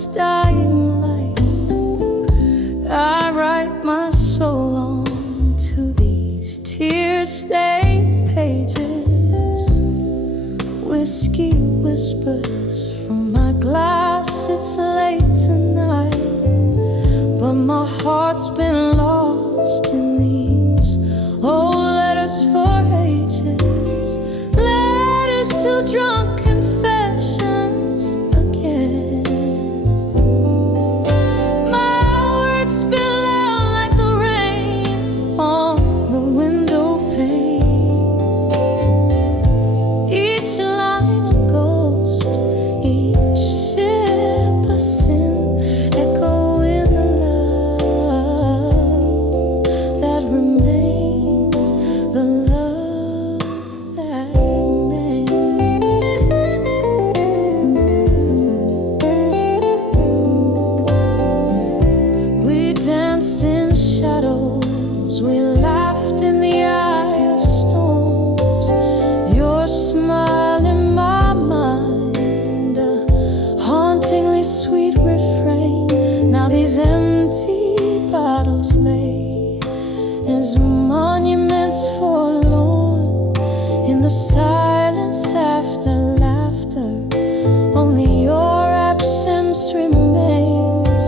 this dying light. I write my soul onto these tear-stained pages. Whiskey whispers from my glass, it's late tonight, but my heart's been lost in these old letters for ages. Letters to drunk confessions again. My words spill out like the rain on the window pane. Each line a ghost, each sip a sin, echo in the love that remains, the love that remains. We danced in shadows, we laughed in the eye of storms. Your smile in my mind, a hauntingly sweet refrain. Now these empty bottles lay as monuments forlorn in the silence after laughter. Only your absence remains.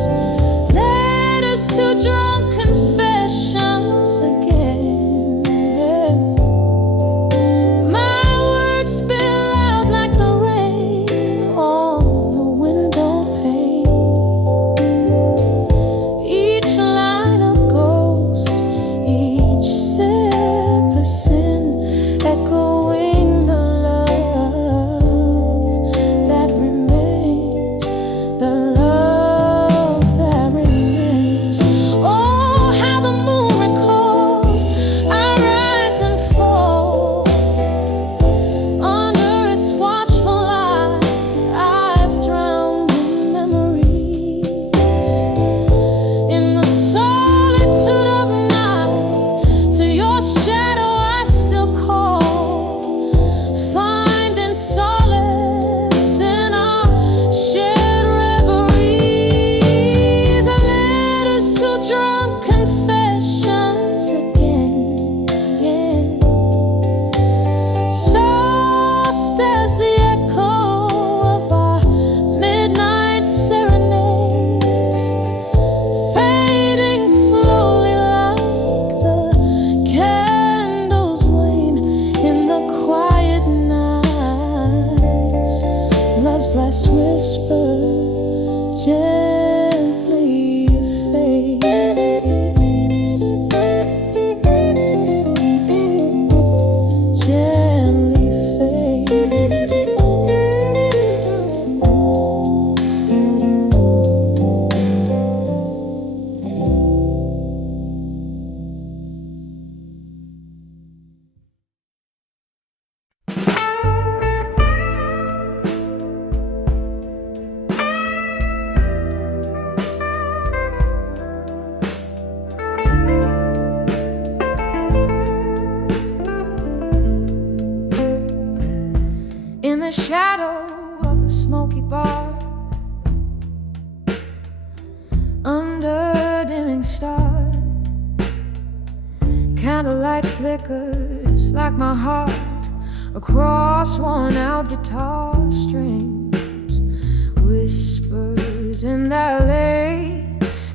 Letters to drunk confessions again. Yeah. My words spill out like the rain on the window pane. Each line a ghost, each sip a sin, echoing the love that remains, the love that remains. Oh, how the moon recalls I rise and fall under its watchful eye. I've drowned in memories in the solitude of night. To your shadow I still call, finding solace in our shared reveries. Letters to drunk confessions again. Soft as the echo of our midnight serenades, fading slowly like the candles wane in the quiet night. Love's last whisper gently fades, gently fades. In the shadow of a smoky bar, under dimming stars, candlelight flickers like my heart across worn-out guitar strings. Whispers in that lay,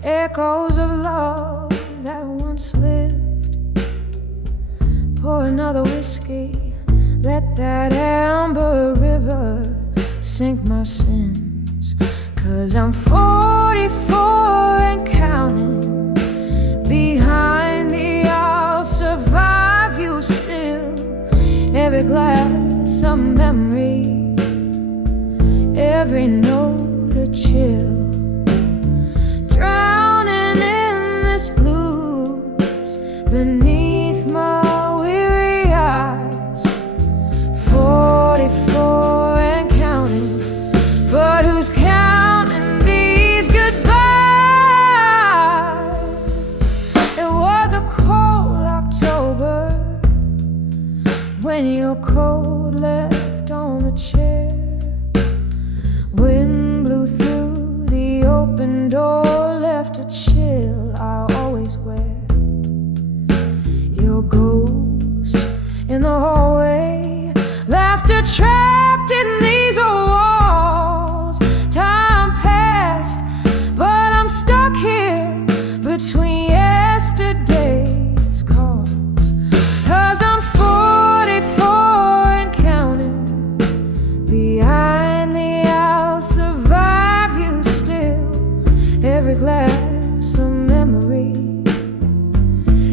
echoes of love that once lived. Pour another whiskey, let that amber river sink my sins. 'Cause I'm 44 and counting. Behind the I'll survive you still. Every glass a memory, every note a chill. Drowning in this blues beneath my weary eyes. 44 and counting, but who's counting these goodbyes? It was a cold October when your coat left on the chair. Wind blew through the door left a chill I always wear. Your ghost in the hallway, laughter trapped in these old walls. Time passed, but I'm stuck here between yesterday's calls. 'Cause I'm 44 and counting. Behind the I'll survive you still. Every glass of memory,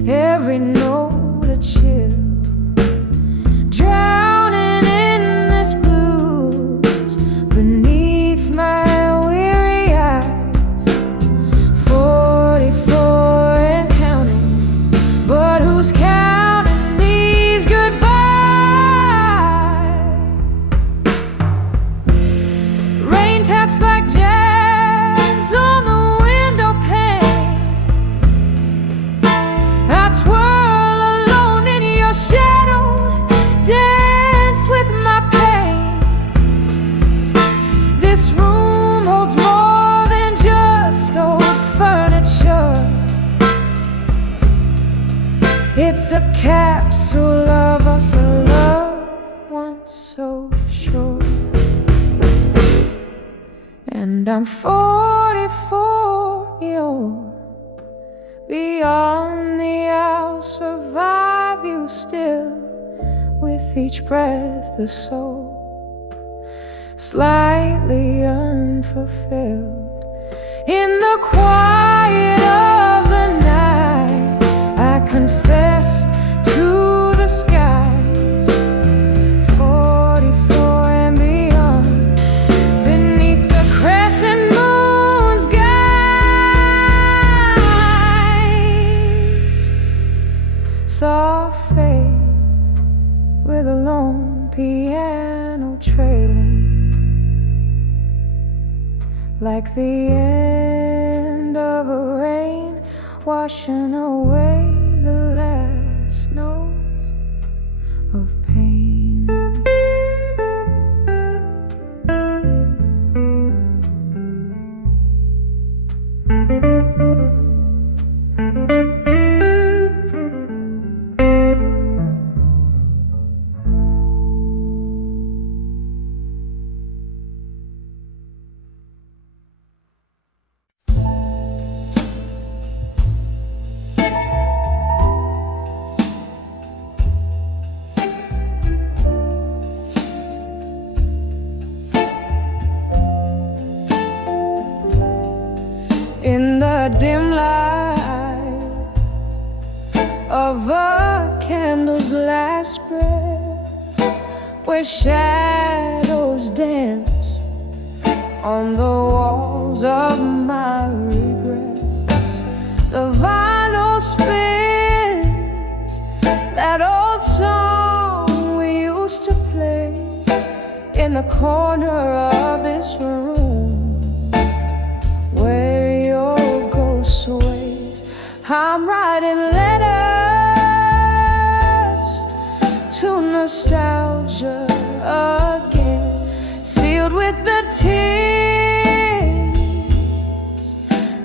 every note a chill. Drowning in this blues beneath my weary eyes. 44 and counting, but who's counting these goodbyes? Rain taps like jazz on the window pane. I twirl alone in your shadow, dance with my pain. This room holds more than just old furniture. It's a capsule of us, a love once so short. And I'm 44 years. Beyond the I'll survive you still. With each breath the soul slightly unfulfilled. In the quiet of the night, I confess to the skies. 44 and beyond, beneath the crescent moon's guides. Soft fade with a lone piano trailing, like the end of a rain washing away the last notes of pain. In the dim light of a candle's last breath, where shadows dance on the walls of my regrets, the vinyl spins that old song we used to play in the corner of this room where your ghost sways. I'm writing letters to nostalgia again, sealed with the tears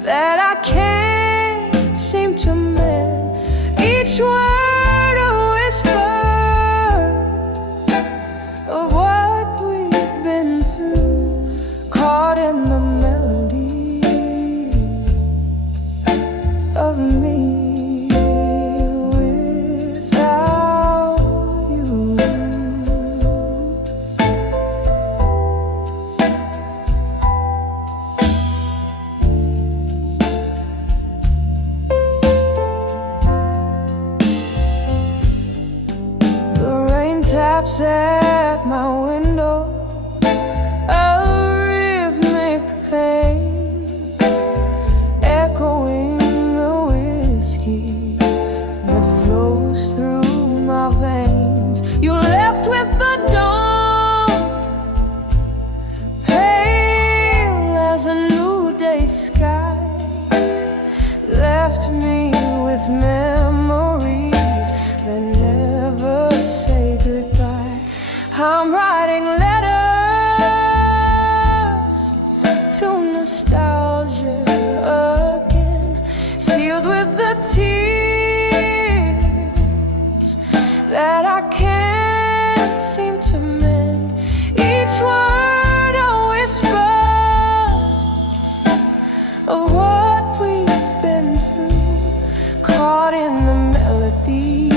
that I can't seem to mend. Each word a whisper of what we've been through, caught in the melody of me without you. The rain taps at my window, a rhythmic pain, echoing the whiskey that flows through my veins. You left with the dawn, pale as a new day sky, left me with memories that never say goodbye. I'm writing letters to nostalgia can't seem to mend. Each word a whisper of what we've been through, caught in the melody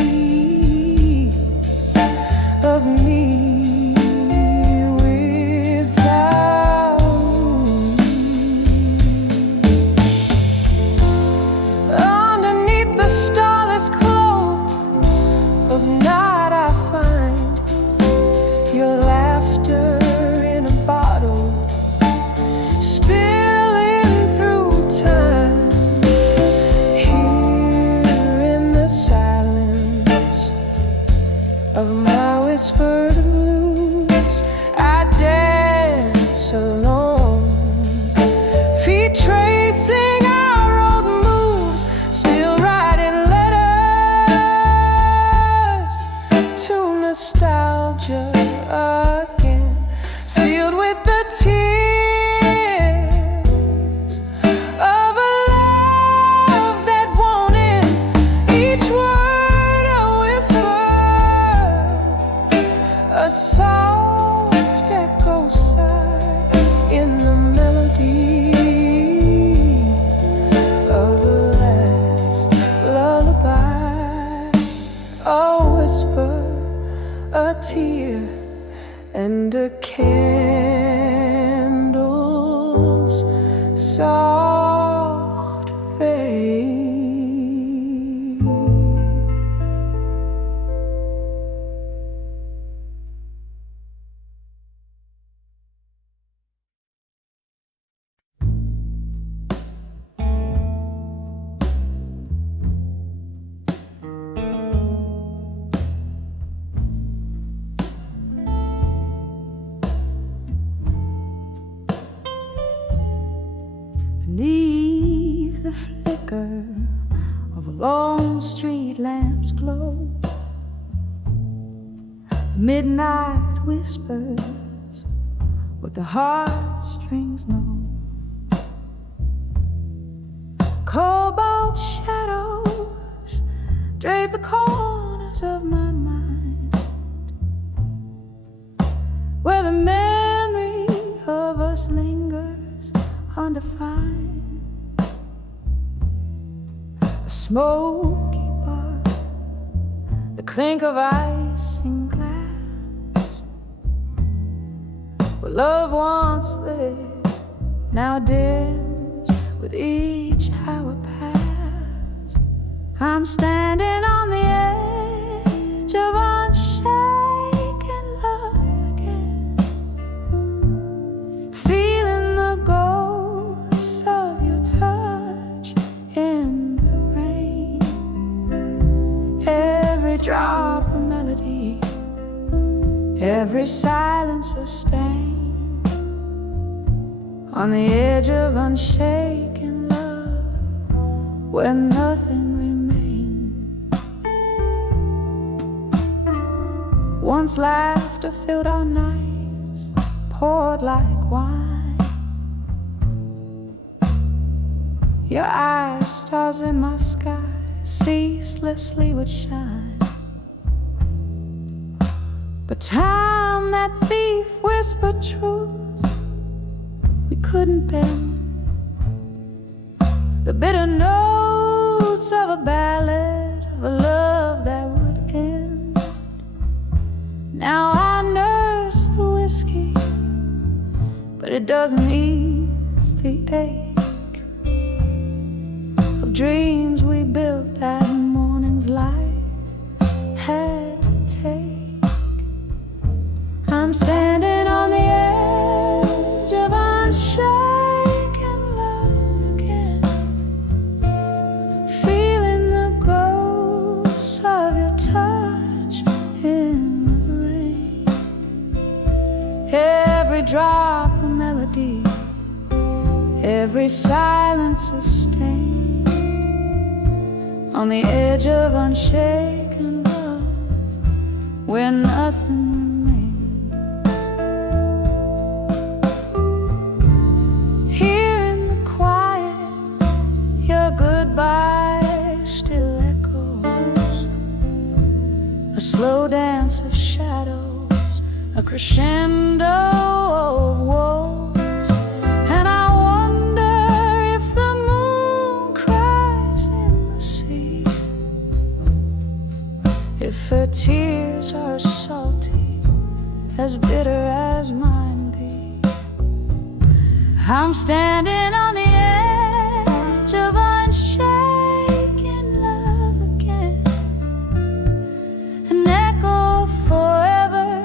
of me without you. Underneath the starless cloak of night, I find your laughter in a bottle, spilling through time. Here in the silence of my whispered blues, I dance alone, feet tracing our old moves, still writing letters to nostalgia again, sealed with the tears of a love that won't end. Each word a whisper, a soft echo sigh in the melody of the last lullaby. A whisper, a tear, and a candle's soft fade. Beneath the flicker of a lone street lamp's glow, midnight whispers what the heartstrings know. Cobalt shadows drape the corners of my mind, where the memory of us lingers undefined. A smoky bar, the clink of ice in glass, where love once lived now dims with each hour past. I'm standing on the edge of unshaken love again, feeling the ghost of your touch in the rain. Every drop a melody, every silence a stain, on the edge of unshaken love, where nothing remains. Once laughter filled our nights, poured like wine. Your eyes, stars in my sky, ceaselessly would shine. But time, that thief, whispered truth we couldn't bend. The bitter notes of a ballad of a love that would end. Now I nurse the whiskey, but it doesn't ease the ache of dreams we built that morning's light had to take. I'm standing on the edge of unshaken love again, feeling the ghost of your touch in the rain. Every drop a melody, every silence a stain, on the edge of unshaken love, where nothing remains. Here in the quiet, your goodbye still echoes, a slow dance of shadows a crescendo of woes, and I wonder if the moon cries in the sea, if her tears are salty, as bitter as mine be. I'm standing on the edge of unshaken love again, an echo forever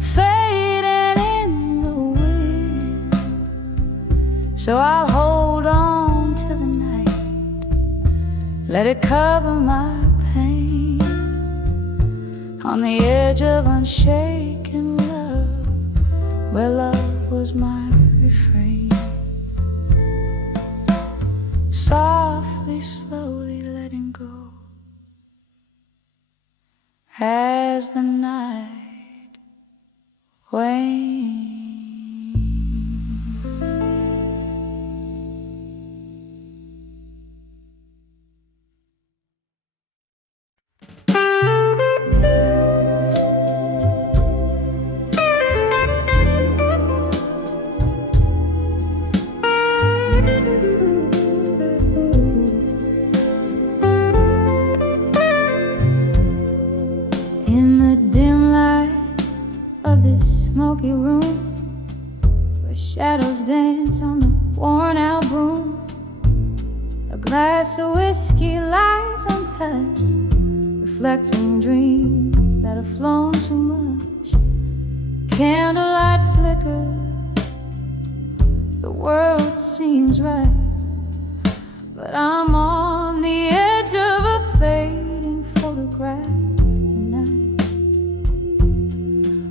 fading in the wind. So I'll hold on to the night, let it cover my pain, on the edge of unshaken love, where love was my refrain. Softly, slowly letting go as the night wanes. In the dim light of this smoky room, where shadows dance on the worn out broom, a glass of whiskey lies untouched, reflecting dreams that have flown too much. Candlelight flicker, the world seems right, but I'm on the edge of a fading photograph tonight.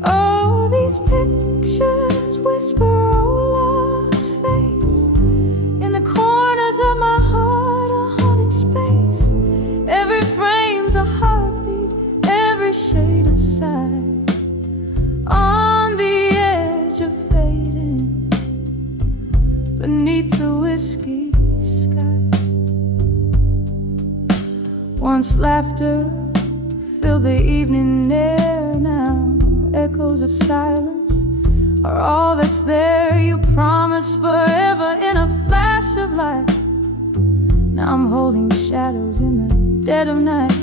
Oh, these pictures whisper oh, love's face. In the corners of my heart, a haunting space. Every frame's a heartbeat, every shade a sigh. On the edge of fading, beneath the whiskey sky. Once laughter filled the evening air, now echoes of silence are all that's there. You promised forever in a flash of light. Now I'm holding shadows in the dead of night.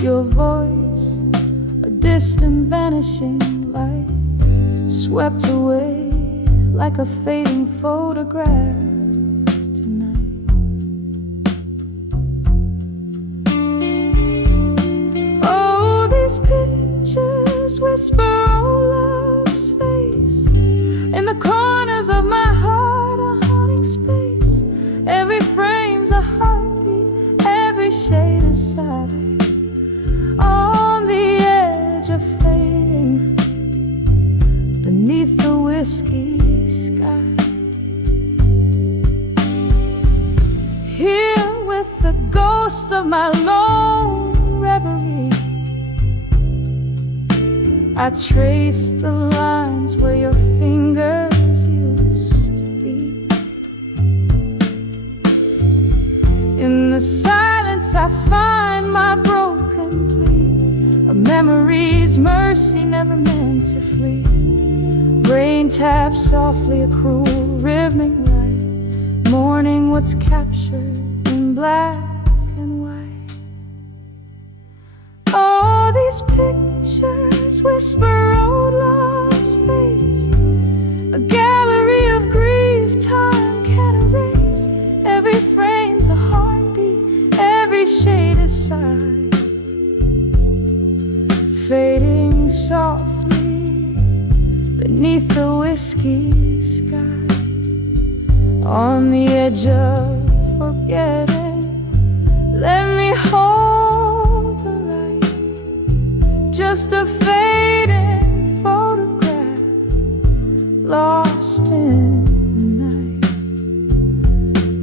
Your voice, a distant vanishing light, swept away like a fading photograph tonight. Oh, these pictures whisper oh, love's face. In the corners of my heart, a haunting space. Every frame's a heartbeat, every shade a sigh. On the edge of fading, beneath the whiskey sky. Here with the ghosts of my lone reverie, I trace the lines where your fingers used to be. In the silence I find my broken plea, a memory's mercy never meant to flee. Rain taps softly a cruel rhythmic rhyme, mourning what's captured in black and white. Oh, these pictures whisper old love's face, a gallery of grief time can't erase. Every frame's a heartbeat, every shade a sigh, fading softly beneath the whiskey sky. On the edge of forgetting, let me hold the light, just a fading photograph, lost in the night.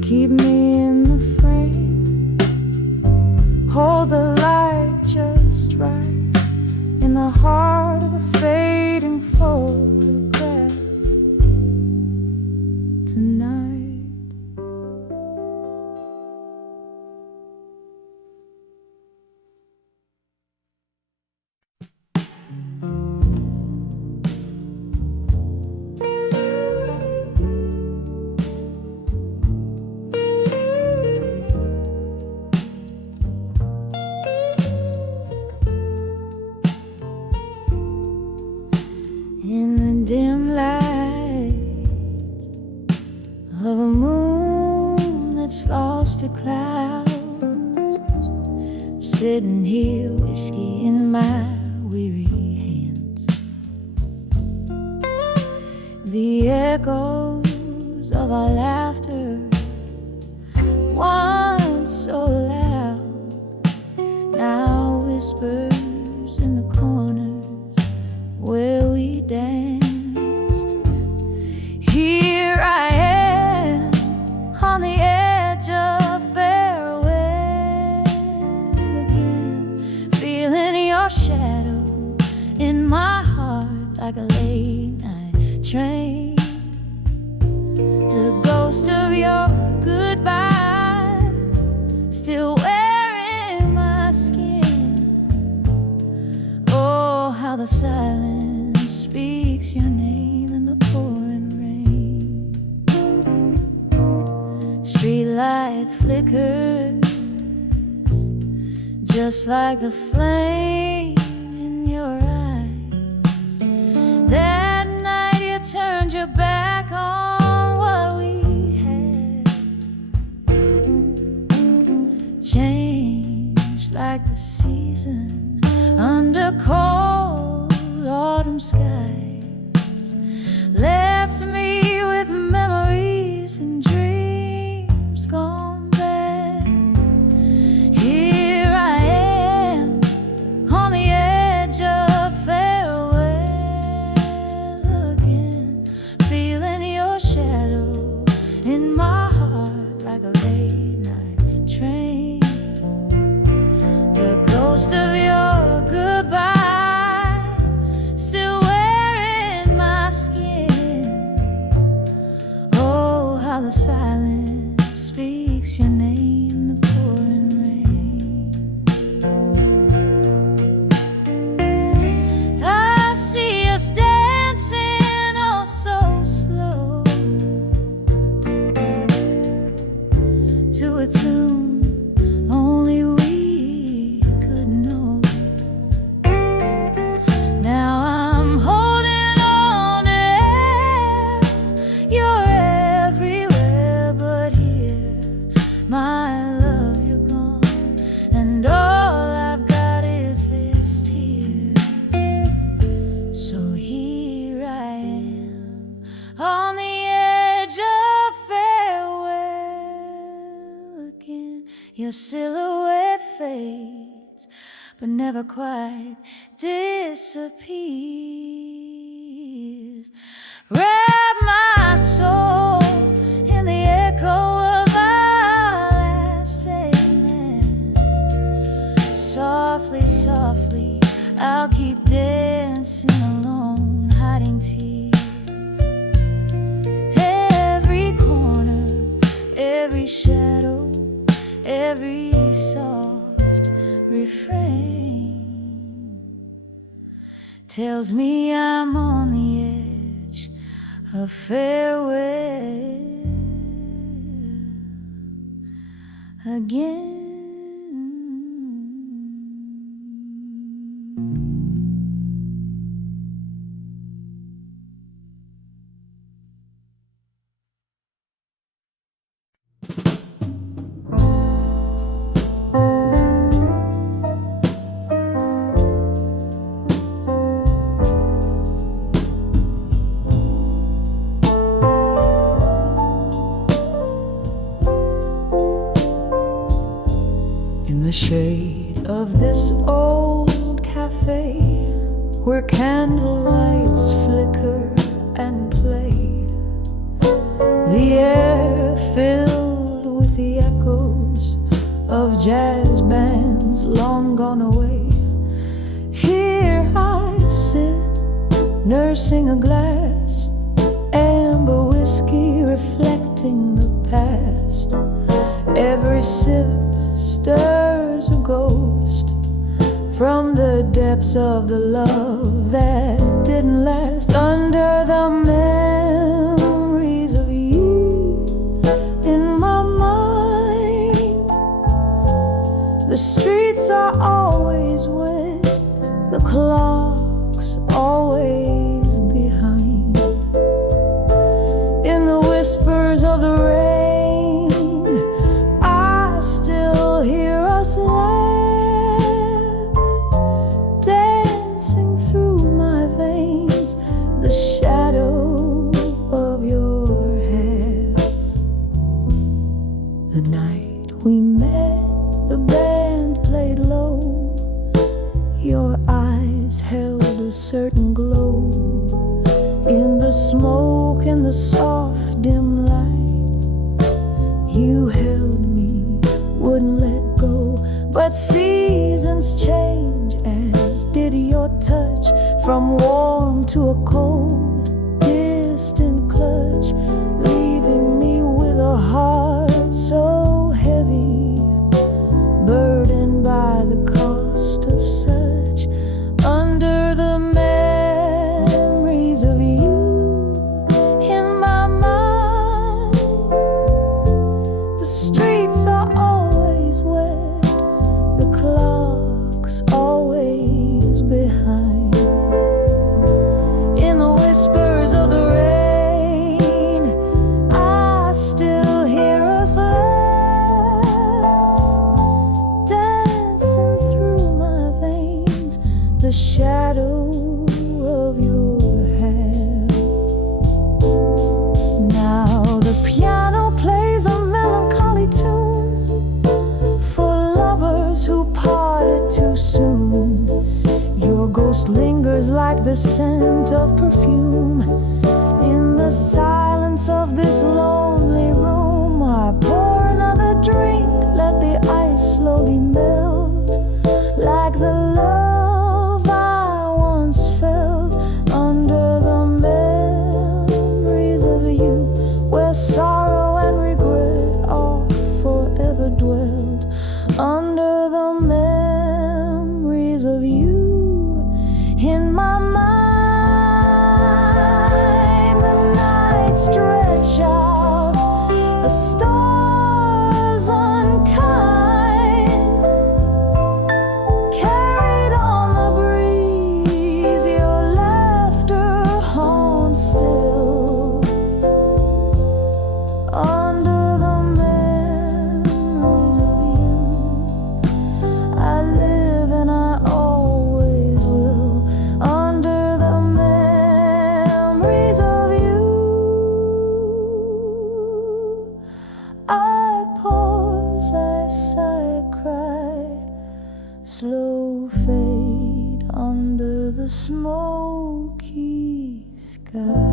Keep me in the frame, hold the light just right, in the heart of a fading photograph tonight. dim light of a moon that's lost to clouds. Sitting here, whiskey in my weary hands. The echoes of our laughter, once so loud, now whispers in the corners where we danced. Here I am on the edge of farewell again, feeling your shadow in my heart like a late night train. The ghost of your goodbye still wearing my skin. Oh, how the silence speaks your name in the pouring rain. Streetlight flickers just like the flame in your eyes. That night you turned your back on what we had. Changed like the season under cold autumn skies. Left me with memories and dreams gone bad. Here I am on the edge of farewell again, feeling your shadow in my heart like a late night train. The ghost of your goodbye still wearing my skin. Oh, how the silence speaks your name in the pouring rain. I see us dancing oh so slow to a tune only we could know. Now I'm holding on to air. You're everywhere but here. My love, you're gone, and all I've got is this tear. So here I am on the edge of farewell again. Your silhouette fades, but never quite disappears. Wrap my soul in the echo of our last amen. Softly, softly, I'll keep dancing alone, hiding tears. Every corner, every shadow, every soft refrain tells me I'm on the edge of farewell again. In the shade of this old cafe, where candlelights flicker and play, the air filled with the echoes of jazz bands long gone away. Here I sit, nursing a glass, amber whiskey reflecting the past. Every sip stirs a ghost from the depths of the love that didn't last. Under the memories of you in my mind, the streets are always wet, the clock's always behind. the shadow of your hair. The night we met, the band played low. Your eyes held a certain glow. In the smoke, in the soft dim light, you held me, wouldn't let go. But seasons change, as did your touch, from warm to a cold, distant clutch, leaving me with a heart so heavy, burdened by the cost of such. Under the memories of you in my mind, the streets are always wet, the clock's always behind. In the whispers of the rain, I still hear us laugh, dancing through my veins, the shadow of your hair. Now the piano plays a melancholy tune for lovers who parted too soon. Your ghost lingers like the scent of perfume. In the silence of this lonely room, I pour another drink, let the ice slowly melt, like the love I once felt. Under the memories of you, where sorrow and regret are forever dwelled. Under the memories of you in my mind, the night stretch out, the stars unkind, carried on the breeze, your laughter haunts still. Under the memories of you, I live and I always will. Under the memories of you, I pause, I sigh, I cry, slow fade under the smoky sky.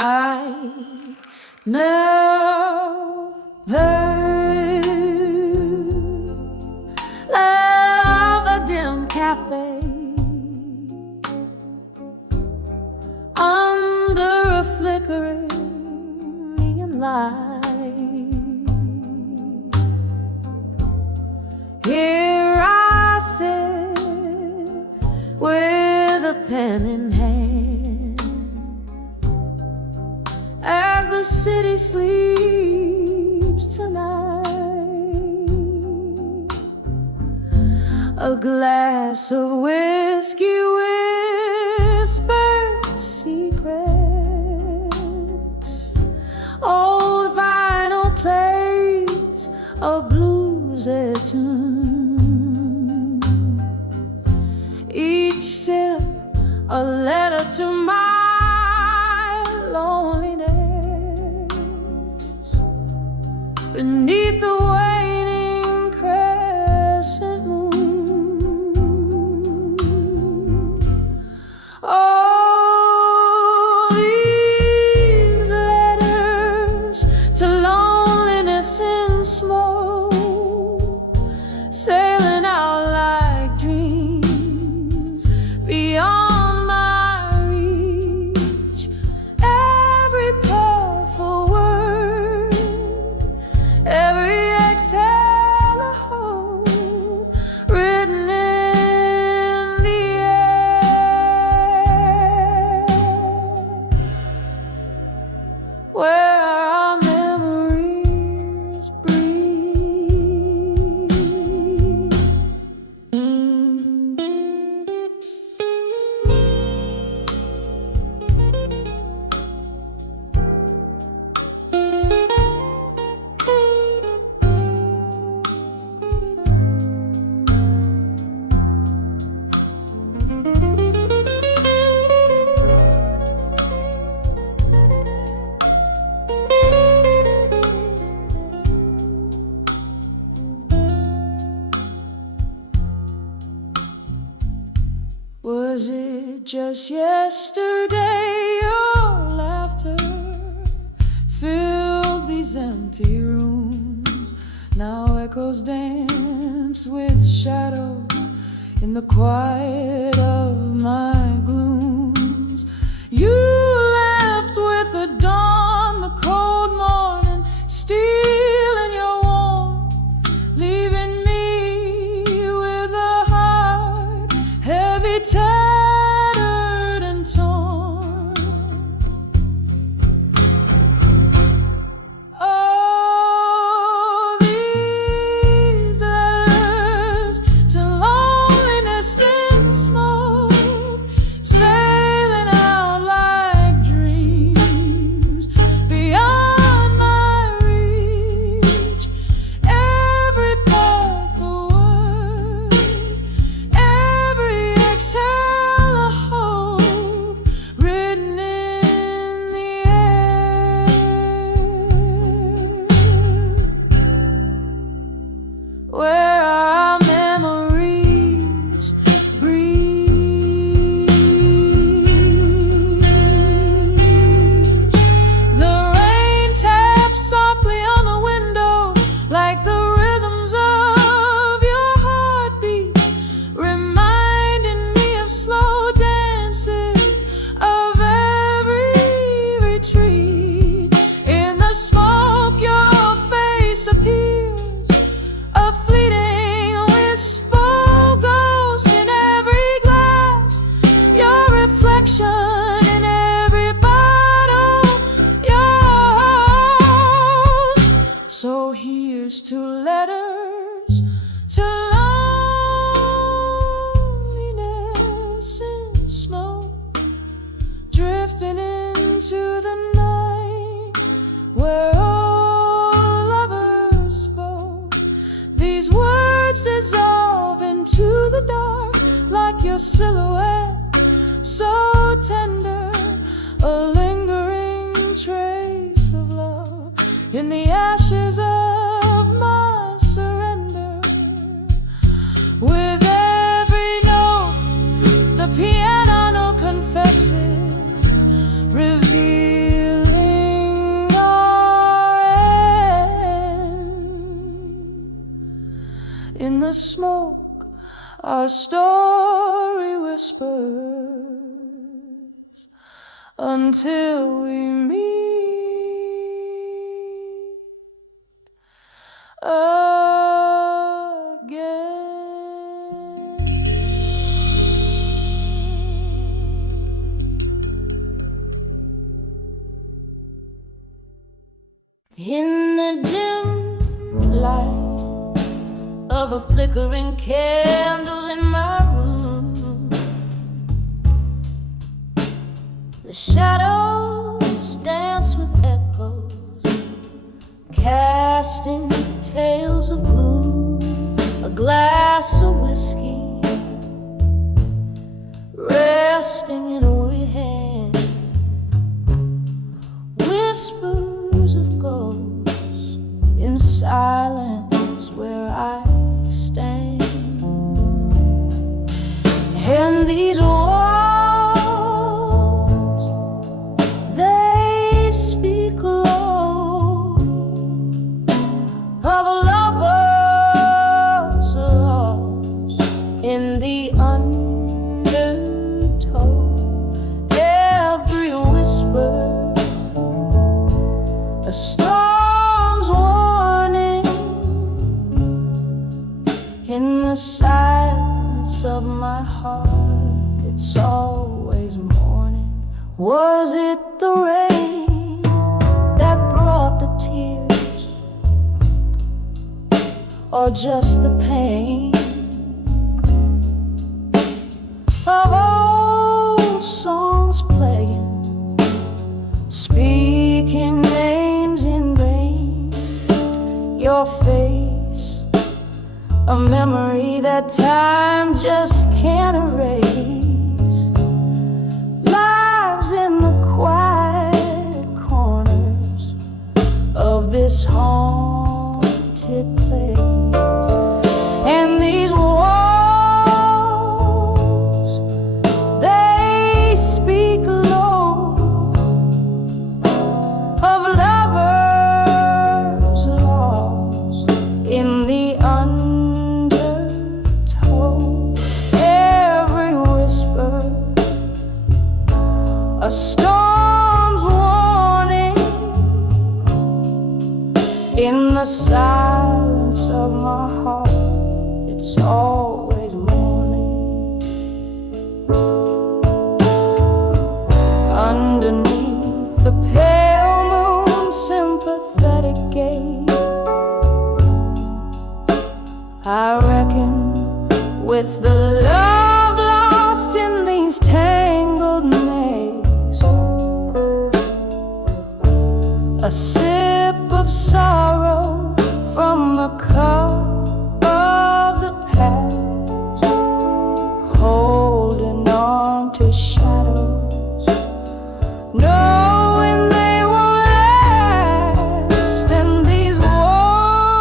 I never love a dim cafe under a flickering neon light. Here I sit with a pen in hand, as the city sleeps tonight. A glass of whiskey whispers secrets. Old vinyl plays a blues tune. Each sip a letter to my loneliness. Beneath the waning crescent moon, all these letters to loneliness in smoke Just yesterday your laughter filled these empty rooms. Now echoes dance with shadows in the quiet of my glooms. You left with the dawn, the cold morning, stealing your warmth, leaving me with a heart heavy, tattered and torn. Oh, these letters to loneliness in smoke, sailing out like dreams beyond my reach. Every powerful word, every exhale a hope written in the air, where our memories breathe. The rain taps softly on the window like the rhythms of your heartbeat, reminding me of slow dances, of every retreat. In the smoke your face appears, a fleeting wistful ghost in every glass, your reflection in every bottle, yours. So here's to letters to loneliness in smoke, drifting into the night where all lovers spoke. These words dissolve into the dark like your silhouette, so tender, a lingering trace of love in the ashes of my surrender. With every note, the piano note confesses, revealing our end. In the smoke, our story whispers until we meet again. In the dim light of a flickering candle in my room, the shadows dance with echoes, casting tales of gloom. A glass of whiskey resting in a weary hand, whispers of ghosts in silence where I stand. And these walls, they speak low of lovers lost in the undertow. Every whisper a storm's warning. In the silence of my heart, it's always morning. Was it the rain that brought the tears, or just the pain of old songs playing, speaking names in vain? Your face, a memory that time just can't erase, lives in the quiet corners of this haunted place. And these walls, they silence of my heart, it's always morning. Underneath the pale moon's sympathetic gaze, I reckon with the love lost in these tangled maze. A sip of sorrow from the cup of the past, holding on to shadows, knowing they won't last. And these walls,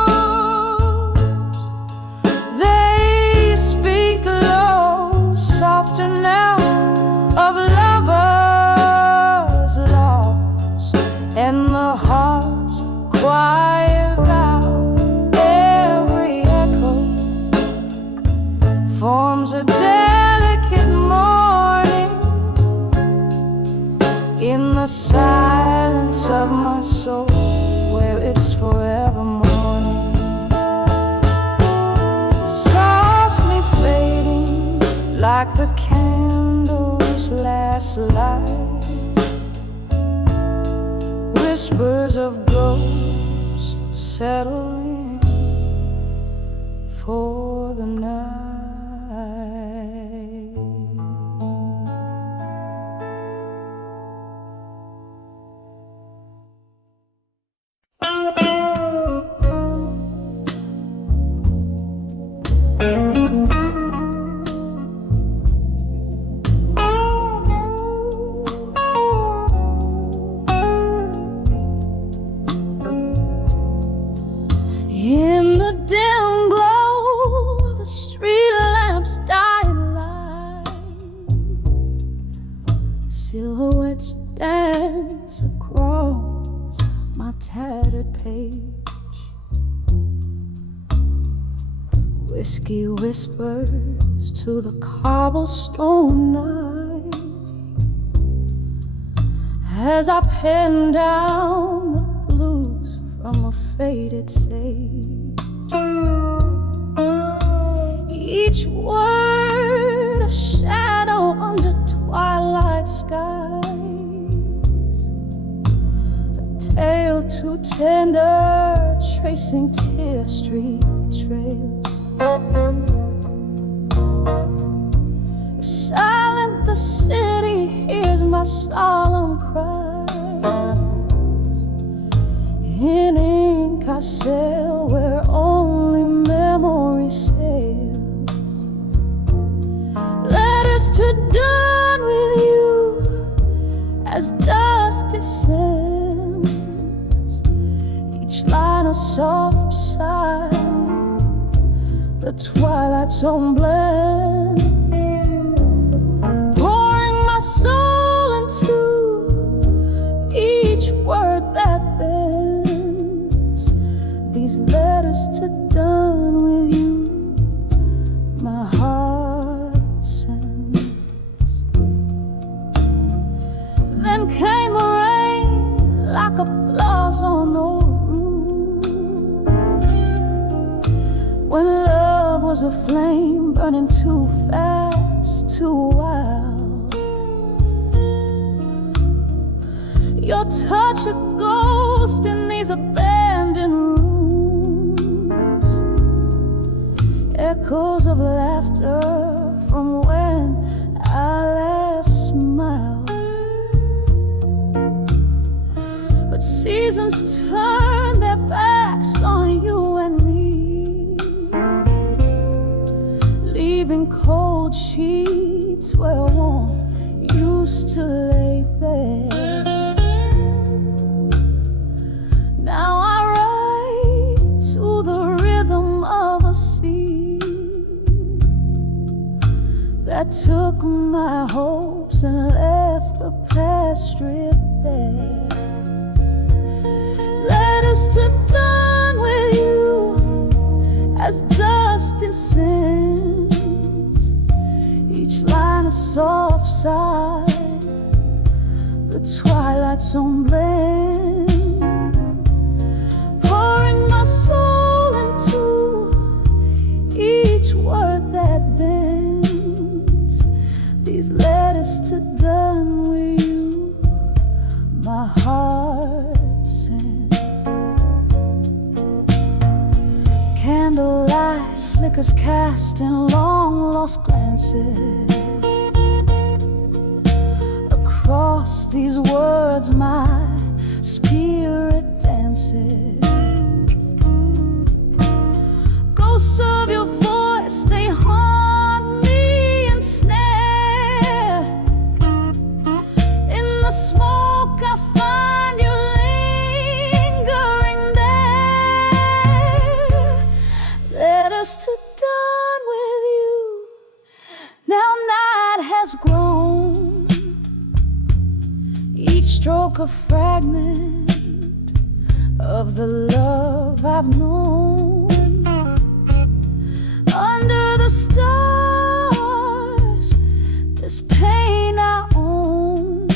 they speak low, softer now, of lovers lost, and the heart's quiet vow, every echo forms a delicate mourning in the silence of my soul, where it's forever morning. Softly fading like the candle's last light, whispers of ghosts settling for the night. In the dim glow of a street lamp's dying light, silhouettes dance across my tattered page. Whiskey whispers to the cobblestone night as I pen down the blues from a faded sage. Each word a shadow under twilight skies, a tale too tender, tracing tear-streaked trails. Silent the city hears my solemn cries. In ink I sail where only memory sails. Letters to dawn with you as dust descends. Each line a soft sigh, the twilight's own blend. Pouring my soul into each word that bends. These letters to dawn with you, my heart sends. Then came a rain like applause on old roof, when love was a flame burning too fast, too wild. Your touch a ghost in these abandoned rooms, echoes of laughter from when I last smiled. But seasons turn their backs on you and me, leaving cold sheets where warmth used to lay bare. Now I write to the rhythm of a sea that took my hopes and left the past stripped bare. Letters to dawn with you as dust descends. Each line a soft sigh, the twilight's own blend. Pouring my hearts send. Candlelight flickers cast in long lost glances. Across these words my spirit dances. Ghosts of your voice, they haunt me and snare. In the smoke I find you lingering there. Led us to dawn with you. Now night has grown, each stroke a fragment of the love I've known. Under the stars, this pain I own.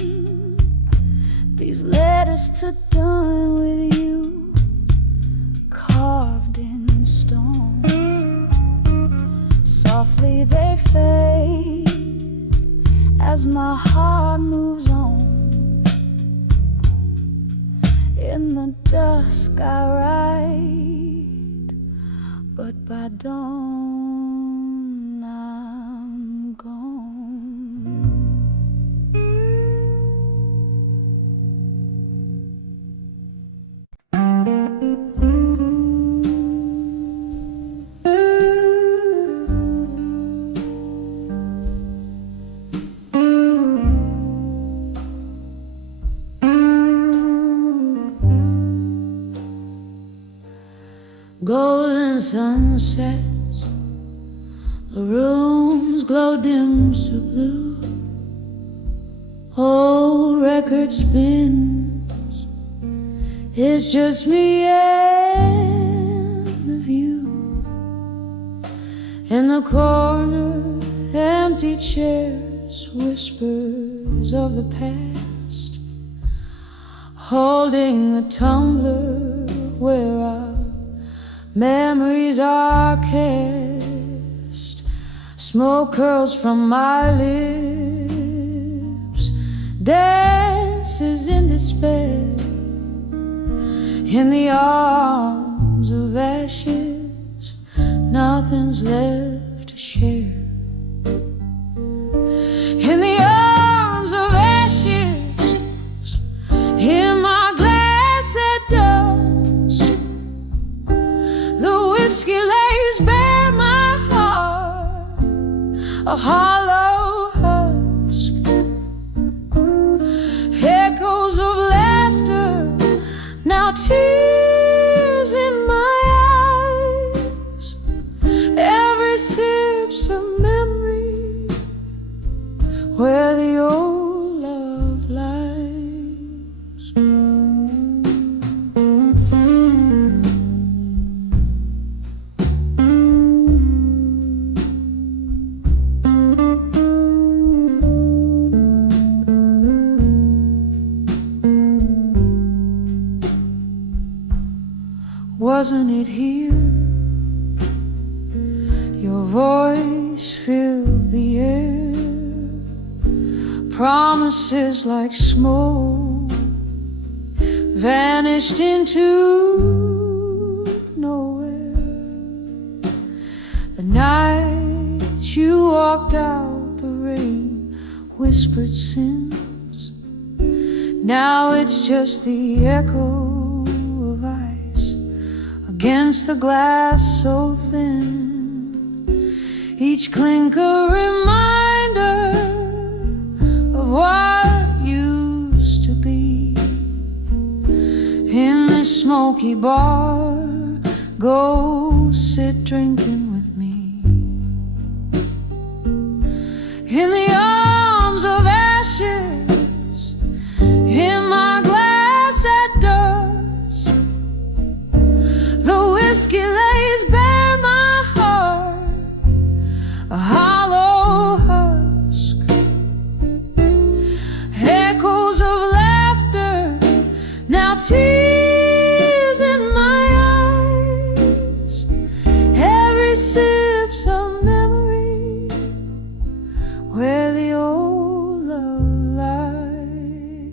These letters to dawn with you, carved in stone. Softly they fade as my heart moves on. In the dusk I write, but by dawn I'm gone. Golden sunsets, the rooms glow dim to blue. Old record spins, it's just me and the view. In the corner, empty chairs, whispers of the past, holding the tumbler where our memories are cast. Smoke curls from my lips, dances in despair. In the arms of ashes, nothing's left to share. In the arms of ashes, in my glass at dusk, the whiskey lays bare my heart, a hollow husk. Echoes of laughter, now tears in my eyes. Every sip's a memory where the old love lies. Wasn't it here? Your voice filled the air. Promises like smoke vanished into nowhere. The night you walked out, the rain whispered sins. Now it's just the echo of ice against the glass so thin. Each clink a reminder of what used to be. In this smoky bar, go sit drinking with me. In the arms of ashes, in my glass at dusk, the whiskey lays bare my heart, a hollow husk. Echoes of laughter, now tears in my eyes. Every sip's a memory where the old love lies.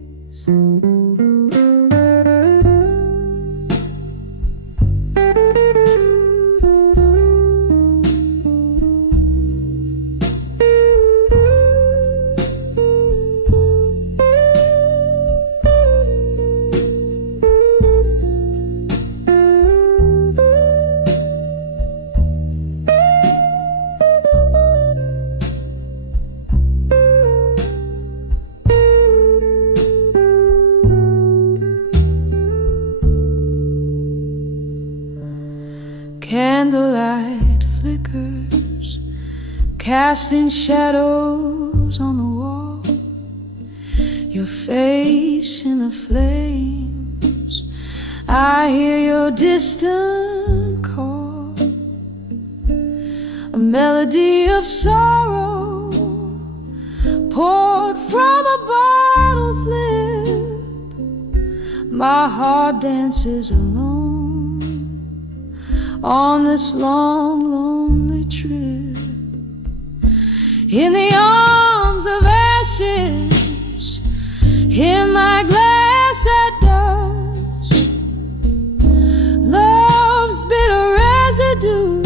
Candlelight flickers, casting shadows on the wall. Your face in the flames, I hear your distant call. A melody of sorrow poured from a bottle's lip. My heart dances alone on this long, lonely trip. In the arms of ashes, in my glass at dust, love's bitter residue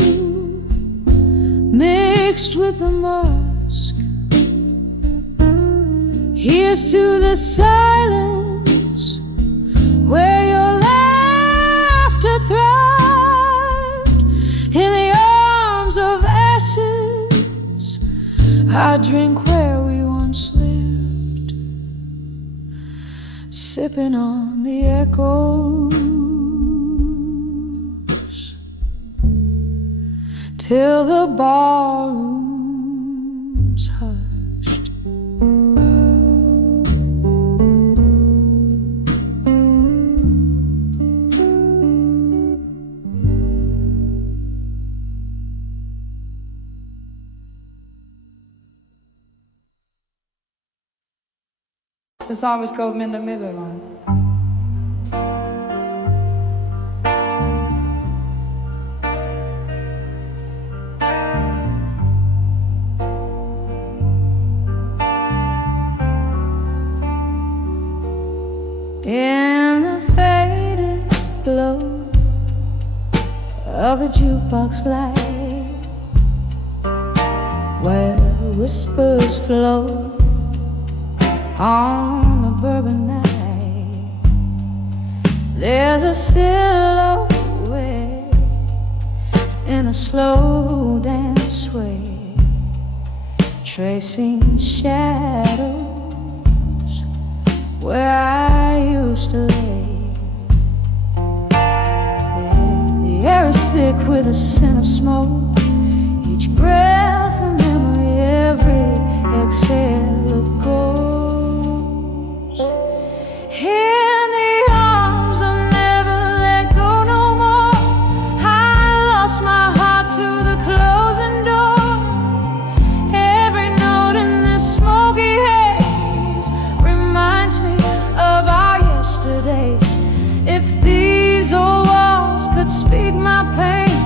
mixed with a musk. Here's to the silence where your laughter thrived. In the arms of ashes, I drink where we once lived, sipping on the echoes till the barroom's hushed. The song is called Minda Middelman. In the faded glow of a jukebox light, where whispers flow on a bourbon night, there's a silhouette in a slow dance way, tracing shadows where I used to lay. The air is thick with a scent of smoke, each breath a memory, every exhale a ghost. In the arms of never let go no more, I lost my heart to the closing door. Every note in this smoky haze reminds me of our yesterdays. If these old walls could speak my pain,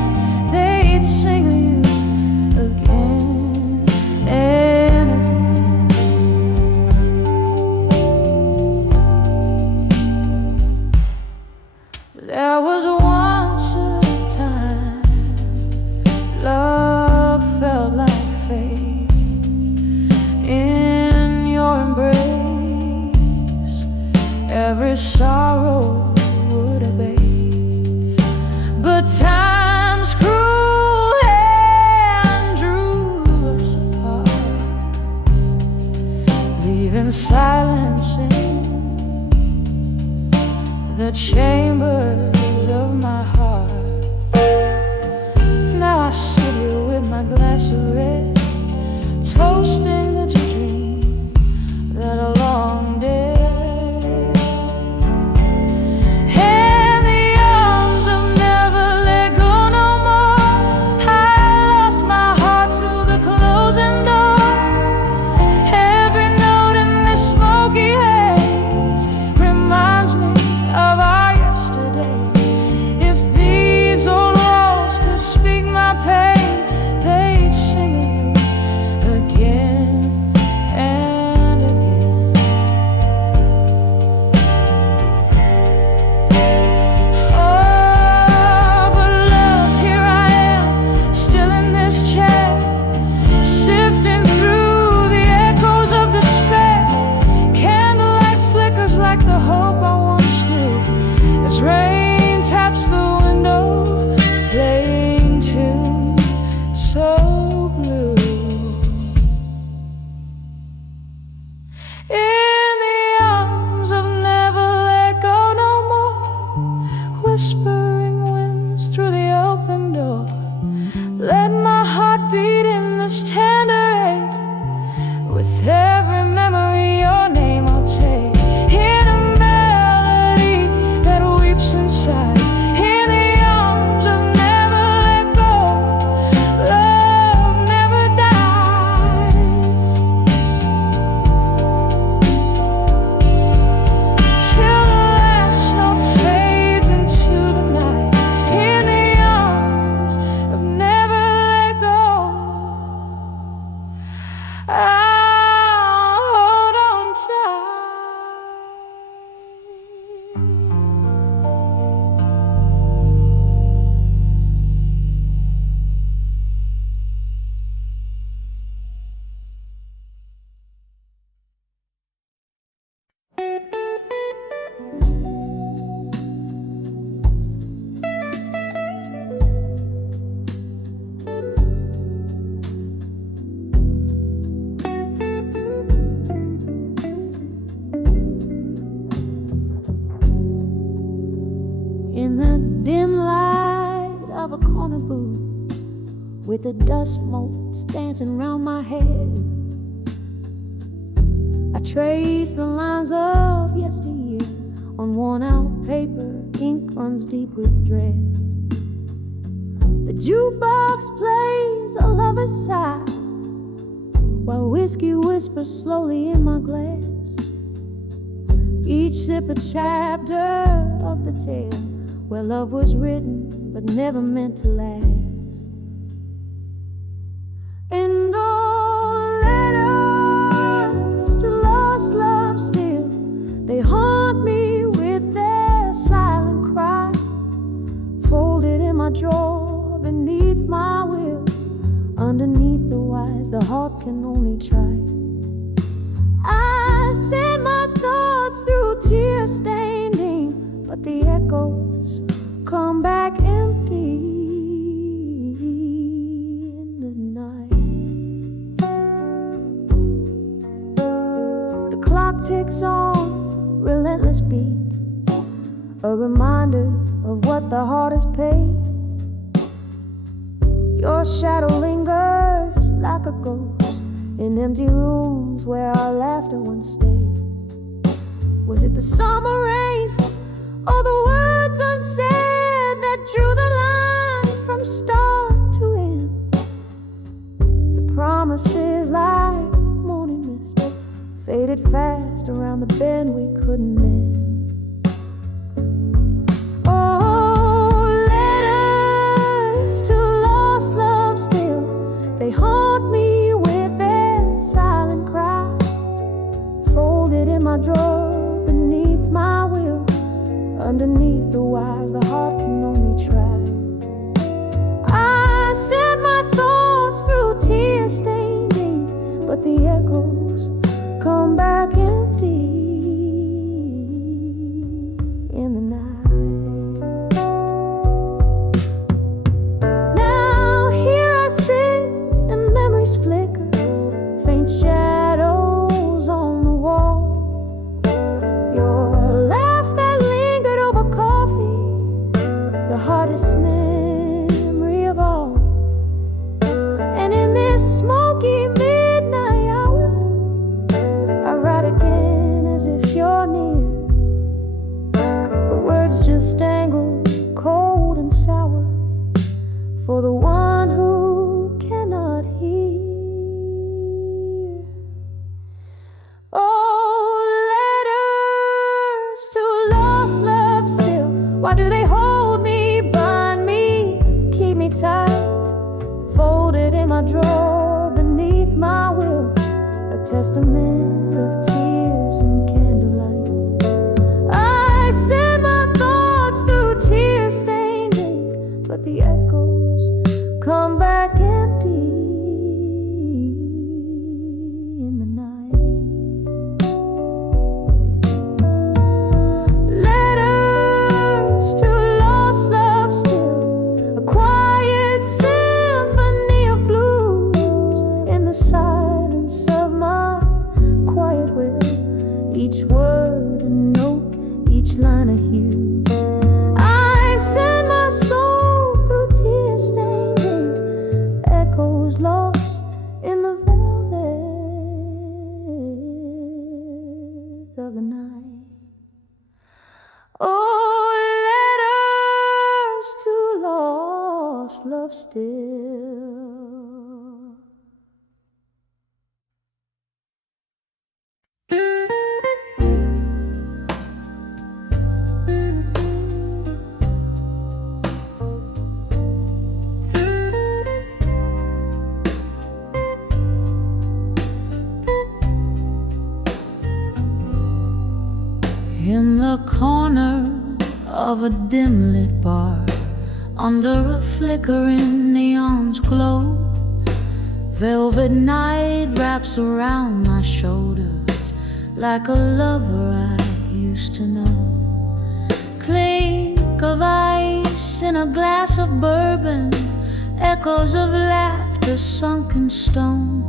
they'd sing of you again and again. There was once a time love felt like fate. In your embrace, every sorrow would abate. But time's cruel hand drew us apart, leaving silence in the chambers of my heart. Now I sit here with my glass of red, toasting the dream that a long day. In the arms of never let go no more, I lost my heart to the closing door. Every note in this smoky haze reminds me of our yesterdays. If these old walls could speak my pain, they'd sing of you again. in the dim light of a corner booth, with the dust motes dancing round my head. I trace the lines of yesteryear on worn-out paper, ink runs deep with dread. The jukebox plays a lover's sigh, while whiskey whispers slowly in my glass. Each sip a chapter of the tale where love was written but never meant to last. And all letters to lost love still, they haunt me with their silent cry, folded in my drawer beneath my will. Underneath the wise, the heart can only try. I send my thoughts through tear-stained ink, but the echoes come back empty in the night. The clock ticks on, relentless beat, a reminder of what the heart has paid. Your shadow lingers like a ghost in empty rooms where our laughter once stayed. Was it the summer rain or the words unsaid that drew the line from start to end? The promises like morning mist faded fast around the bend we couldn't mend. They haunt me with their silent cry, folded in my drawer beneath my will. Underneath the wise, the heart can only try. I send my thoughts through tear-stained ink, but the echoes come back empty in the night. Now here I sit, flicker, faint shadows on the wall. Your laugh that lingered over coffee, the hardest memory of all. And in this smoky midnight hour, I write again as if you're near. The words just dangle cold and sour for the one who cannot hear. Why do they hold me, bind me, keep me tight, folded in my drawer beneath my will, a testament of tears and candlelight. I send my thoughts through tear-stained ink, but the echoes come back empty in the night. To lost love still, a quiet symphony of blues in the silence of my quiet will. Each word a note, each line a hue. I send my soul through tear-stained ink, echoes lost in the velvet of the night. Oh, love still. In the corner of a dim lit bar, under a flickering neon's glow, velvet night wraps around my shoulders like a lover I used to know. Clink of ice in a glass of bourbon, echoes of laughter sunk in stone.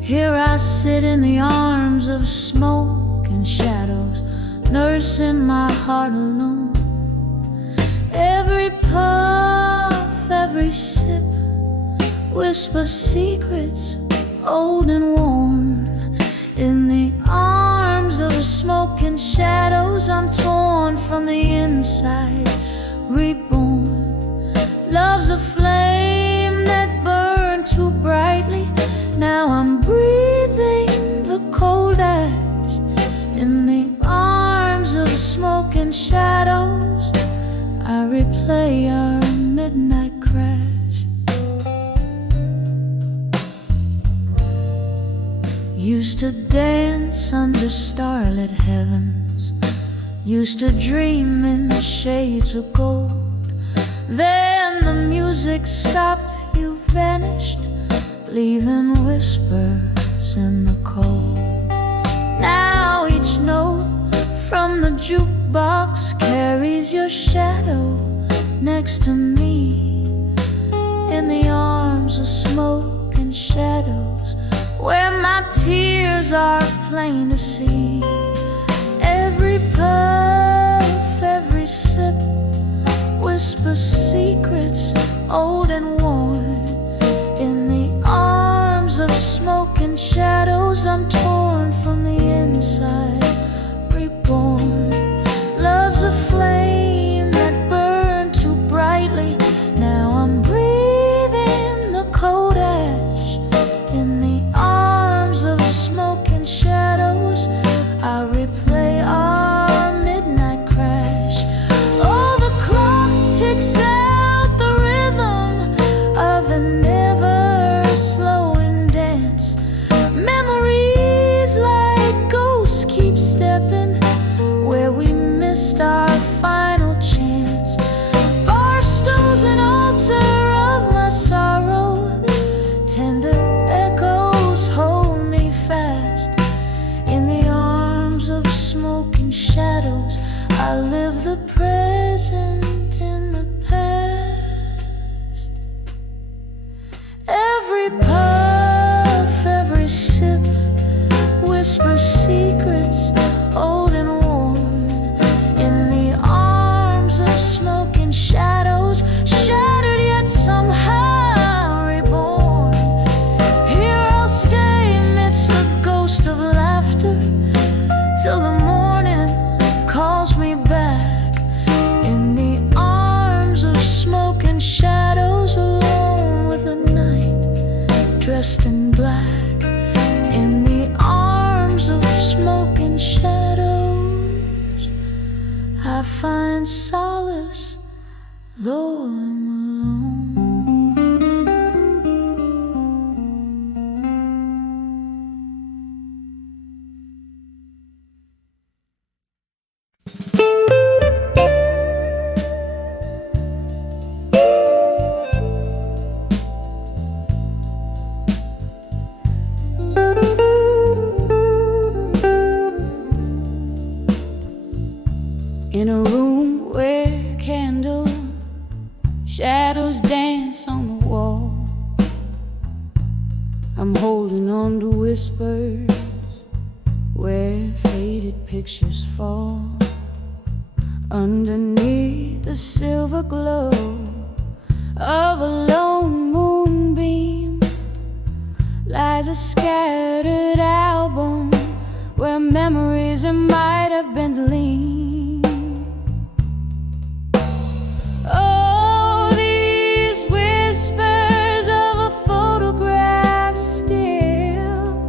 Here I sit in the arms of smoke and shadows, nursing my heart alone. Every puff, every sip whispers secrets old and worn. In the arms of the smoke and shadows, I'm torn from the inside, reborn. Love's a flame that burned too brightly. Now I'm breathing the cold ash. In the arms of the smoke and shadows, I replay our midnight crash. Used to dance under starlit heavens, used to dream in the shades of gold. Then the music stopped, you vanished, leaving whispers in the cold. Now each note from the jukebox carries your shadow next to me. In the arms of smoke and shadows, where my tears are plain to see. Every puff, every sip whispers secrets old and worn. In the arms of smoke and shadows, I'm torn from the inside, reborn. Love's a flame that burned too brightly. Now I'm breathing the cold ash. In the arms of smoke and shadows, I replay our midnight crash. Oh, the clock ticks out the rhythm of the never slowing dance. Memories like ghosts keep stepping where we missed our final chance. Bar stools, an altar of my sorrow, tender echoes hold me fast. In the arms of smoke and shadows, I live the present in the past. Every puff, every sip whispers secrets old and worn. In the arms of smoke and shadows, shattered yet somehow reborn. Here I'll stay amidst the ghost of laughter till the morning calls me back. In the arms of smoke and shadows, alone with the night, dressed in black. In the arms of smoke and shadows, I find solace, though I'm alone. In a room where candle shadows dance on the wall, I'm holding on to whispers where faded pictures fall. Underneath the silver glow of a lone moonbeam lies a scattered album where memories that might have been lean. Oh, these whispers of a photograph still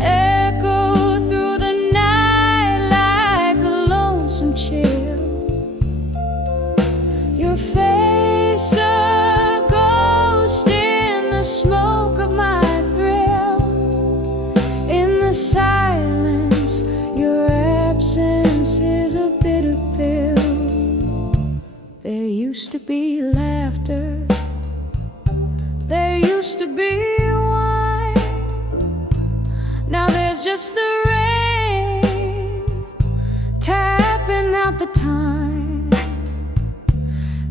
echo through the night like a lonesome chill. Your face a ghost in the smoke of my thrill. In the silence, your absence is a bitter pill. There used to be laughter, there used to be wine. Now there's just the rain tapping out the time.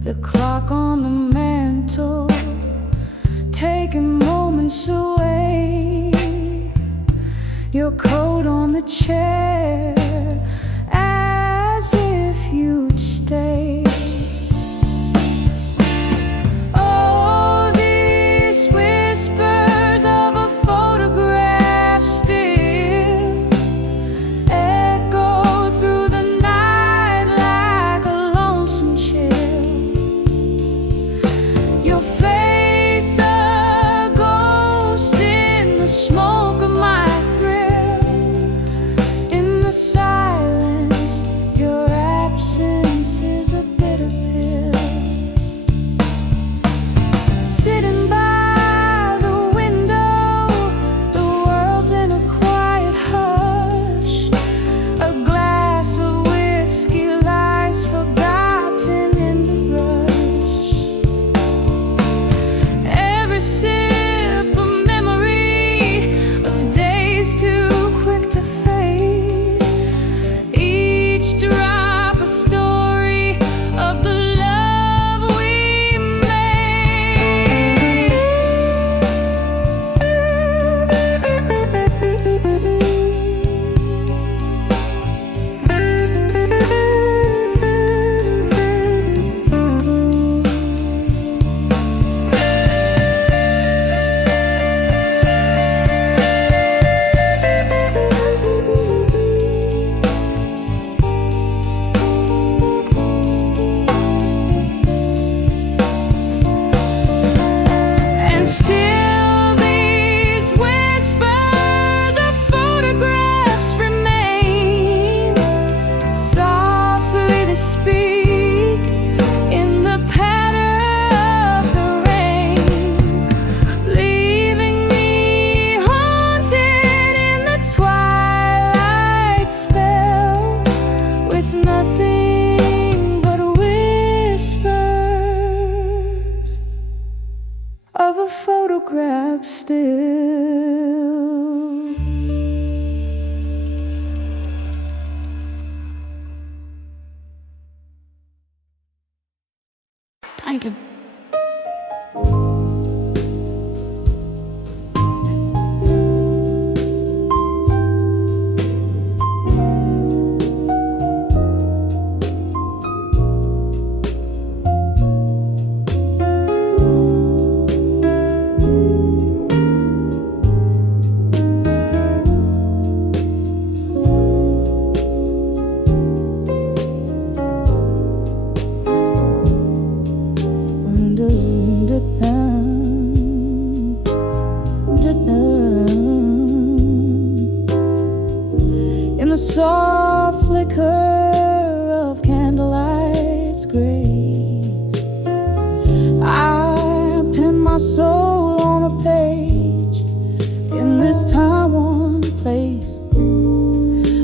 The clock on the mantle taking moments away. Your coat on the chair as if you'd stay. Thank you. In the soft flicker of candlelight's grace, I pen my soul on a page in this time-worn place.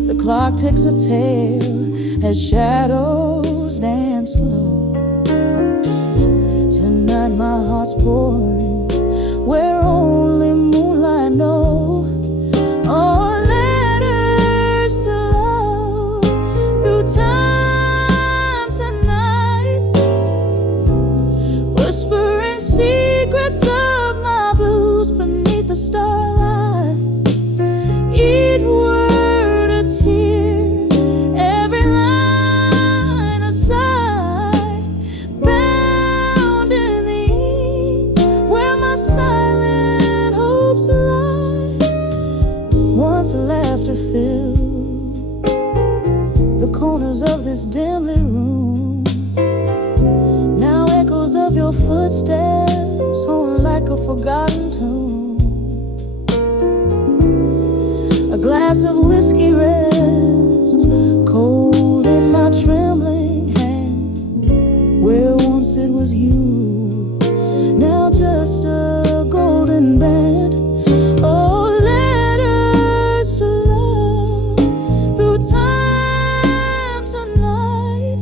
The clock ticks a tale as shadows dance slow. Tonight my heart's pouring where only moonlight knows. Oh, letters to love through time tonight, whispering secrets of my blues beneath the starlight. Each word a tear, every line a sigh, bound in the ink where my silent hopes lie. Once laughter filled the corners of this dimly room. Now echoes of your footsteps haunt like a forgotten tune. A glass of whiskey rests cold in my trembling hand, where once it was you, now just a golden band. Oh, letters to love through time tonight,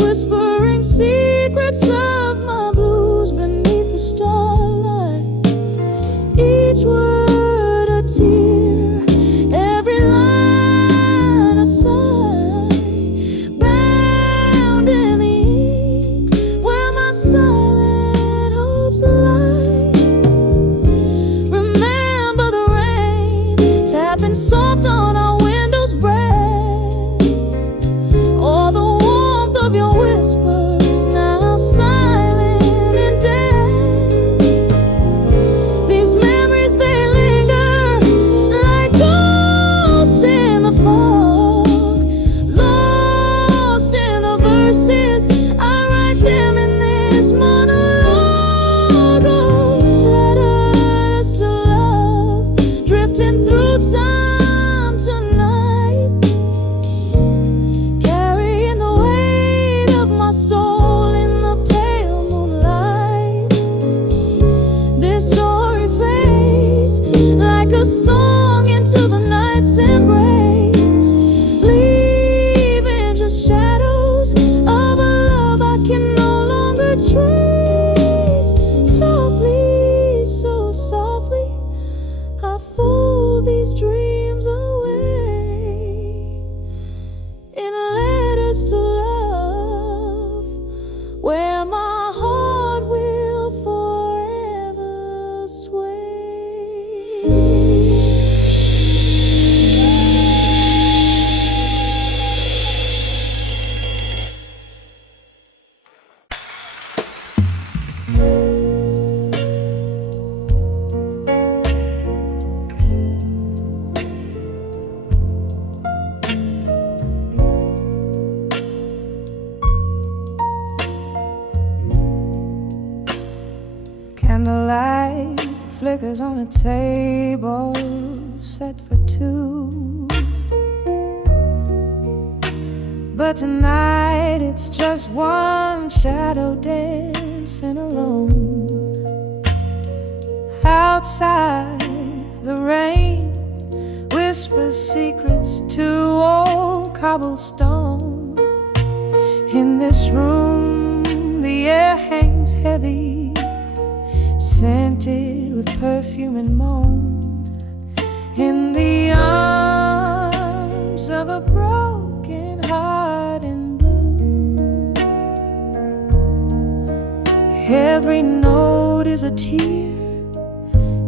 whispering secrets of my blues beneath the starlight. Each word a tear, every line a sigh, bound in the ink where my silent hopes lie. Remember the rain tapping soft on our windows breath, or the warmth of your whispers now silent and dead. These memories, they linger like ghosts in the fog, lost in the verses I write them in this monologue. Oh, letters to love drifting through time tonight, carrying the weight of my soul in the pale moonlight. This story fades like a song into the night's embrace, leaving just shadows of a love I can no longer trace. Softly, so softly, I fold these dreams away in letters to love, where my heart will forever sway. Candlelight flickers on a table set for two, but tonight it's just one shadow dancing alone. Outside, the rain whispers secrets to old cobblestone. In this room, the air hangs heavy, scented with perfume and moan, in the arms of a broken heart in blue. Every note is a tear,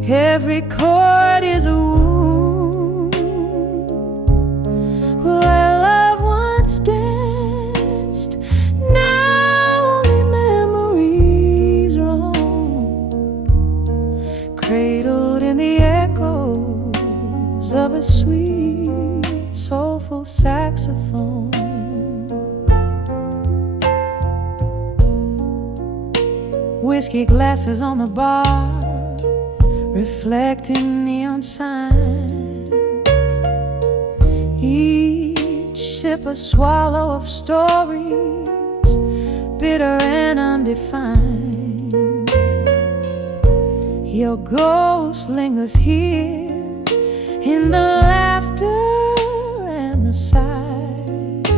every chord is a wound. Where love once danced, now only memories roam, cradled in the echoes of a sweet, soulful saxophone. Whiskey glasses on the bar, reflecting neon signs. Each sip a swallow of stories, bitter and undefined. Your ghost lingers here in the laughter and the sighs,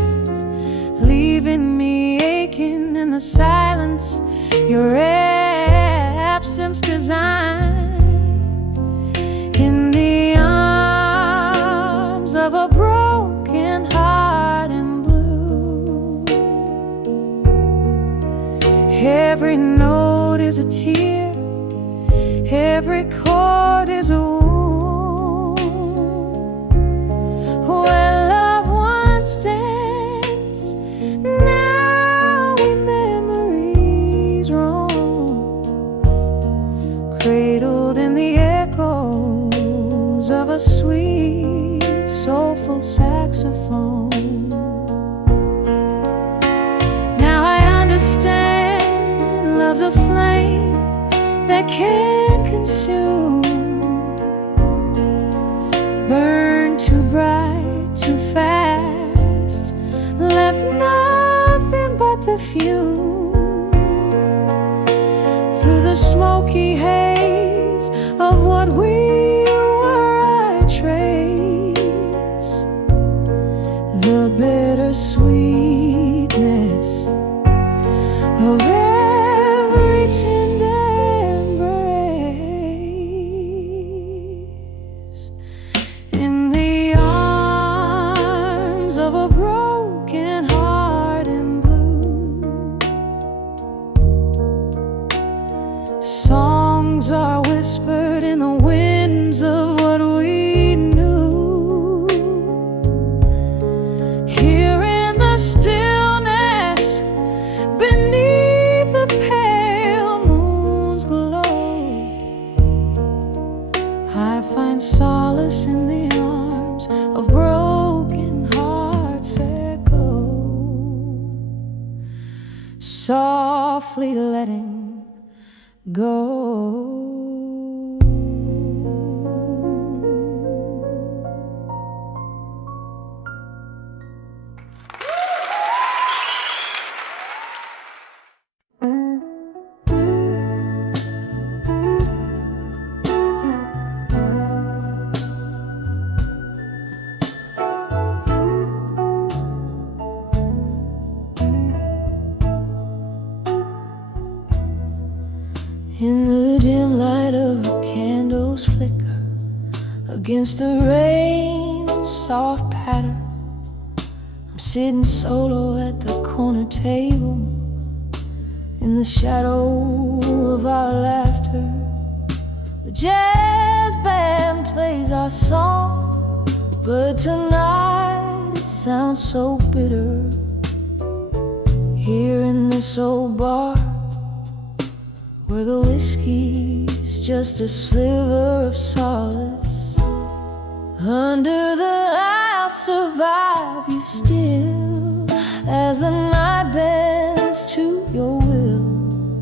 leaving me aching in the silence your absence designed. In the arms of a broken heart in blue, every note is a tear, every chord is a wound. Where love once danced, now we memories roam, cradled in the echoes of a sweet, soulful saxophone. Now I understand love's a flame that can consume, burn too bright, too fast, left nothing but the fume. Through the smoky haze of what we were, I trace the bitter sweetness of every tender embrace. In the arms of a broken heart in blue, songs are whispered in the winds of what we knew. Here in the stillness, beneath the pale moon's glow, I find solace in the arms of broken hearts echo, softly letting go. In the dim light of a candle's flicker, against the rain's soft patter, I'm sitting solo at the corner table, in the shadow of our laughter. The jazz band plays our song, but tonight it sounds so bitter. Here in this old bar, where the whiskey's just a sliver of solace, under the I'll survive you still, as the night bends to your will.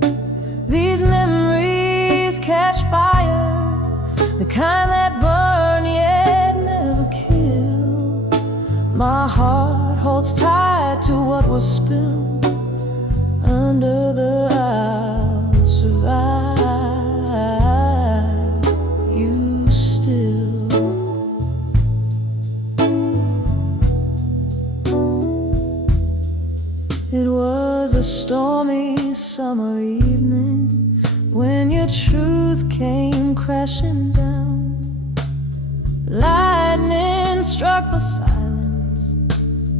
These memories catch fire, the kind that burn yet never kill. My heart holds tight to what was spilled, under the I'll survive you still. It was a stormy summer evening when your truth came crashing down. Lightning struck the silence,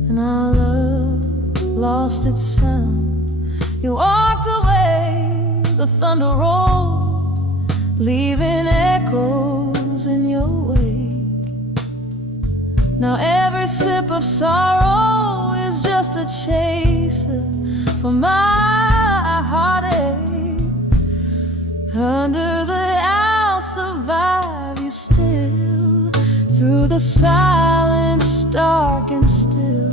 and our love lost its sound. You walked away the thunder roll, leaving echoes in your wake. Now every sip of sorrow is just a chaser for my heartaches. Under the I'll survive you still, through the silence dark and still.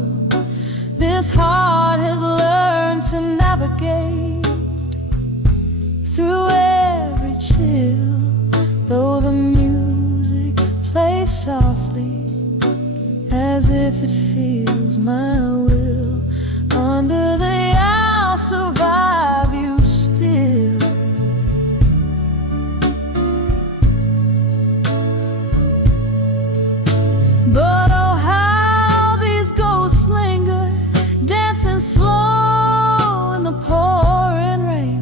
This heart has learned to navigate through every chill. Though the music plays softly, as if it feels my will, under the I'll survive you still. But oh, how these ghosts linger, dancing slow in the pouring rain.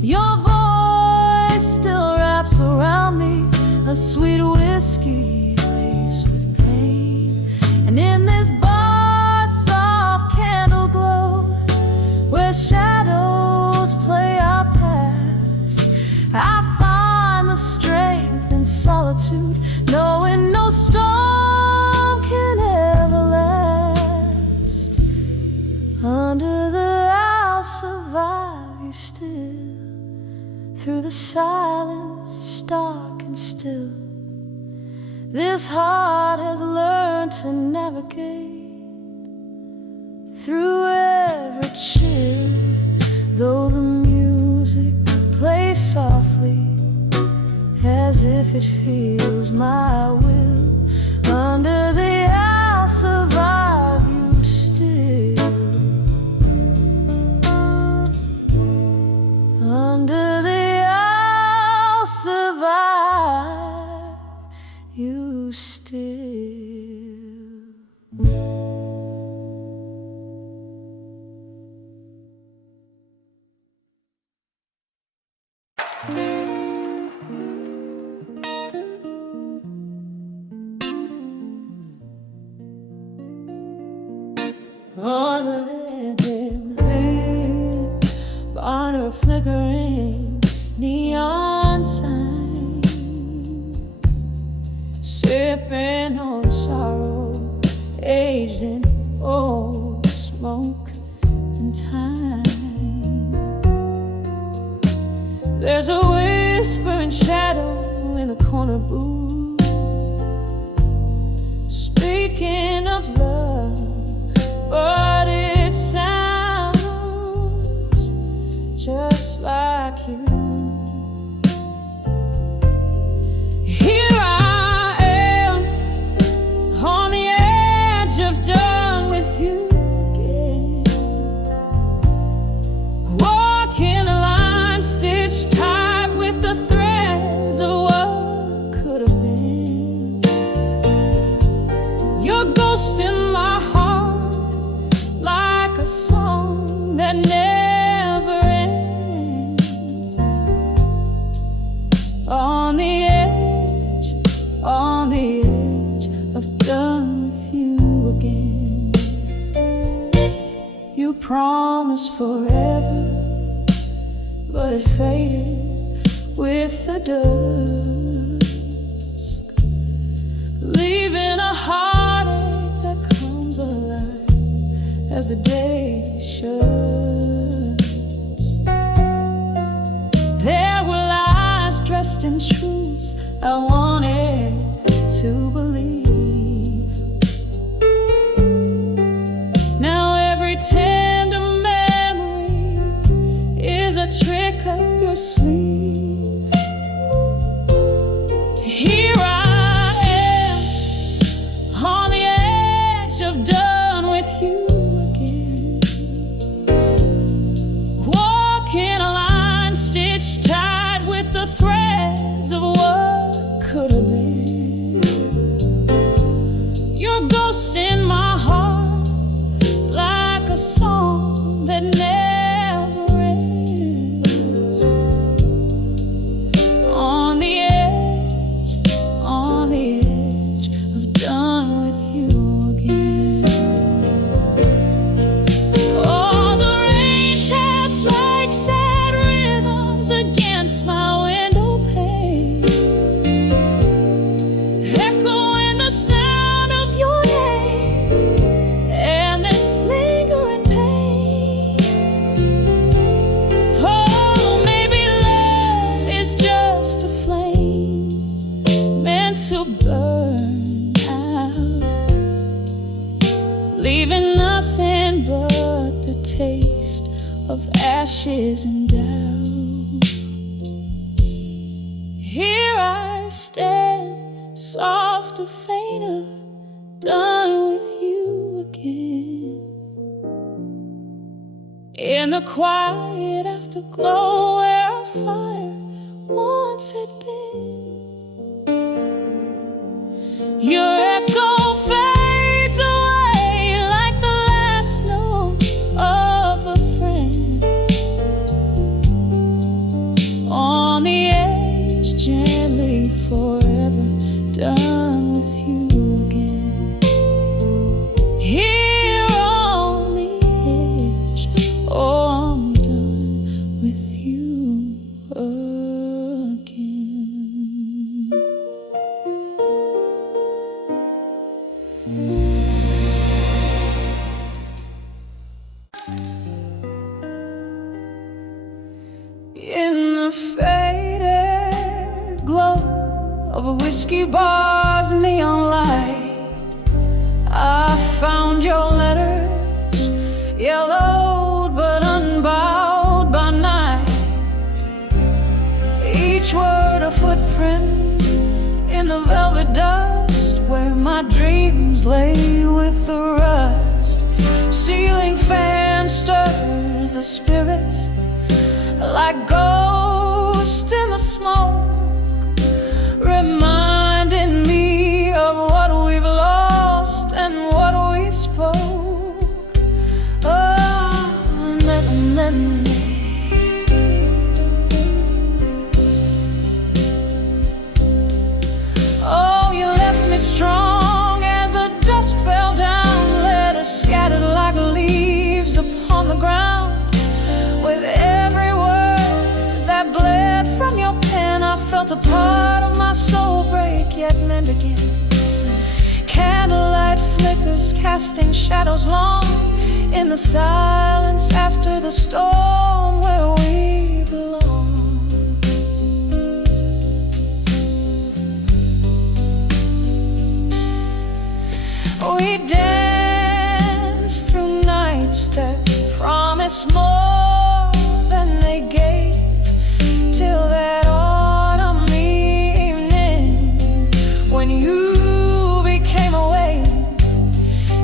Your voice still wraps around me, a sweet whiskey laced with pain. And in this bar, soft candle glow, where shadows play our past, I find the strength in solitude, knowing no storm can ever last. Under the I'll survive you still, through the silence dark and still. This heart has learned to navigate through every chill. Though the music plays softly, as if it feels my will, under the I'll survive you still. Under the I'll survive you still. On the dim lamp, under a flickering neon sign, sipping on sorrow, aged in old smoke and time. There's a whispering shadow in the corner booth, speaking of love, but it sounds just like you. Here I am, on the edge of done with you again, walking a line stitched tight with the threads of what could have been. Your ghost in my heart, like a song that never ends. On the edge of done with you again. You promised forever, but it faded with the dusk, leaving a heartache that comes alive as the day shuts. There were lies dressed in truths I wanted to believe. Now every tender memory is a trick up your sleeve. Here I am, on the edge of done with you again, walking a line stitched tight with the threads of what could have been. Your ghost in my heart, like a song that never ends. On the edge of done with you again. All the rain taps like sad rhythms ashes and doubt. Here I stand, softer, fainter, done with you again. In the quiet afterglow where our fire once had been, your echo fades away like the last note of a friend. On the edge, gently, forever done with you again. Here on the edge, oh, I'm done with you again. In the faded glow of a whiskey bar's neon light, I found your letters, yellowed but unbowed by night. Each word a footprint in the velvet dust where my dreams lay with the rust. Ceiling fan stirs the spirits like ghosts in the smoke, reminding me of what we've lost and what we spoke. Oh, oh, you left me strong as the dust fell down, letters scattered like leaves upon the ground. With every word that bled from your pen, I felt a part of my soul break, yet mend again. Candlelight flickers, casting shadows long in the silence after the storm where we belong. We dance through nights that promise more than they gave, till that autumn evening when you became a wave,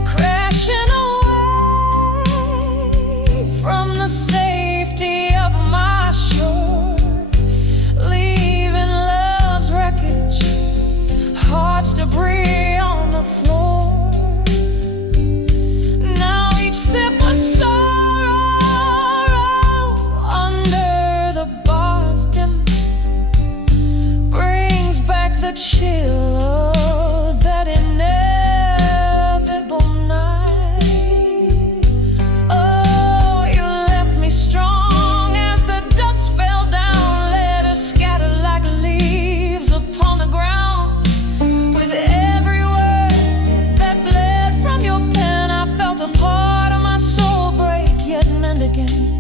crashing away from the safety of my shore, leaving love's wreckage, heart's debris on the floor. Now each sip of sorrow under the bars dim brings back the chill of that inevitable night. Oh, you left me strong as the dust fell down, letters scattered like leaves upon the ground. With every word that bled from your pen, I felt a part of my soul break, yet mend again.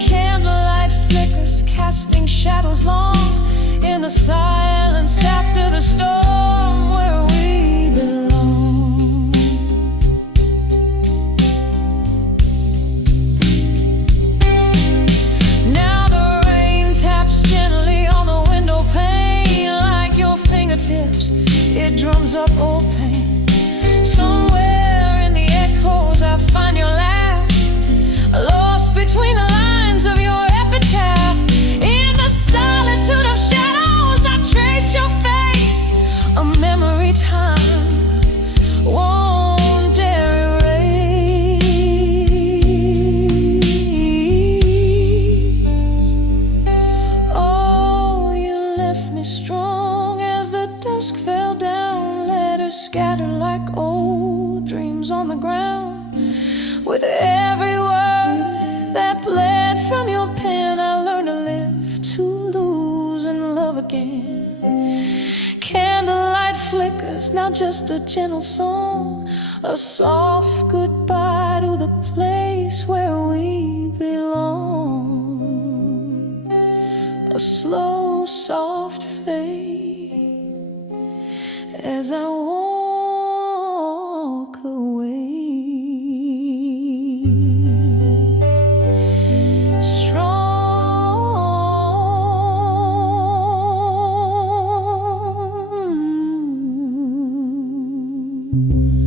Candlelight flickers, casting shadows long in the silence after the storm where we belong. Now the rain taps gently on the window pane, like your fingertips, it drums up old pain. Somewhere in the echoes I find your laugh, lost between the lines of your epitaph. In the solitude of shadows I trace your face, a memory time won't dare erase. Oh, you left me strong as the dusk fell down, letters scattered like old dreams on the ground. With every word that bled from your pen, I learned to live, to lose, and love again. Candlelight flickers, now just a gentle song, a soft goodbye to the place where we belong. A slow, soft fade as I walk away. tune.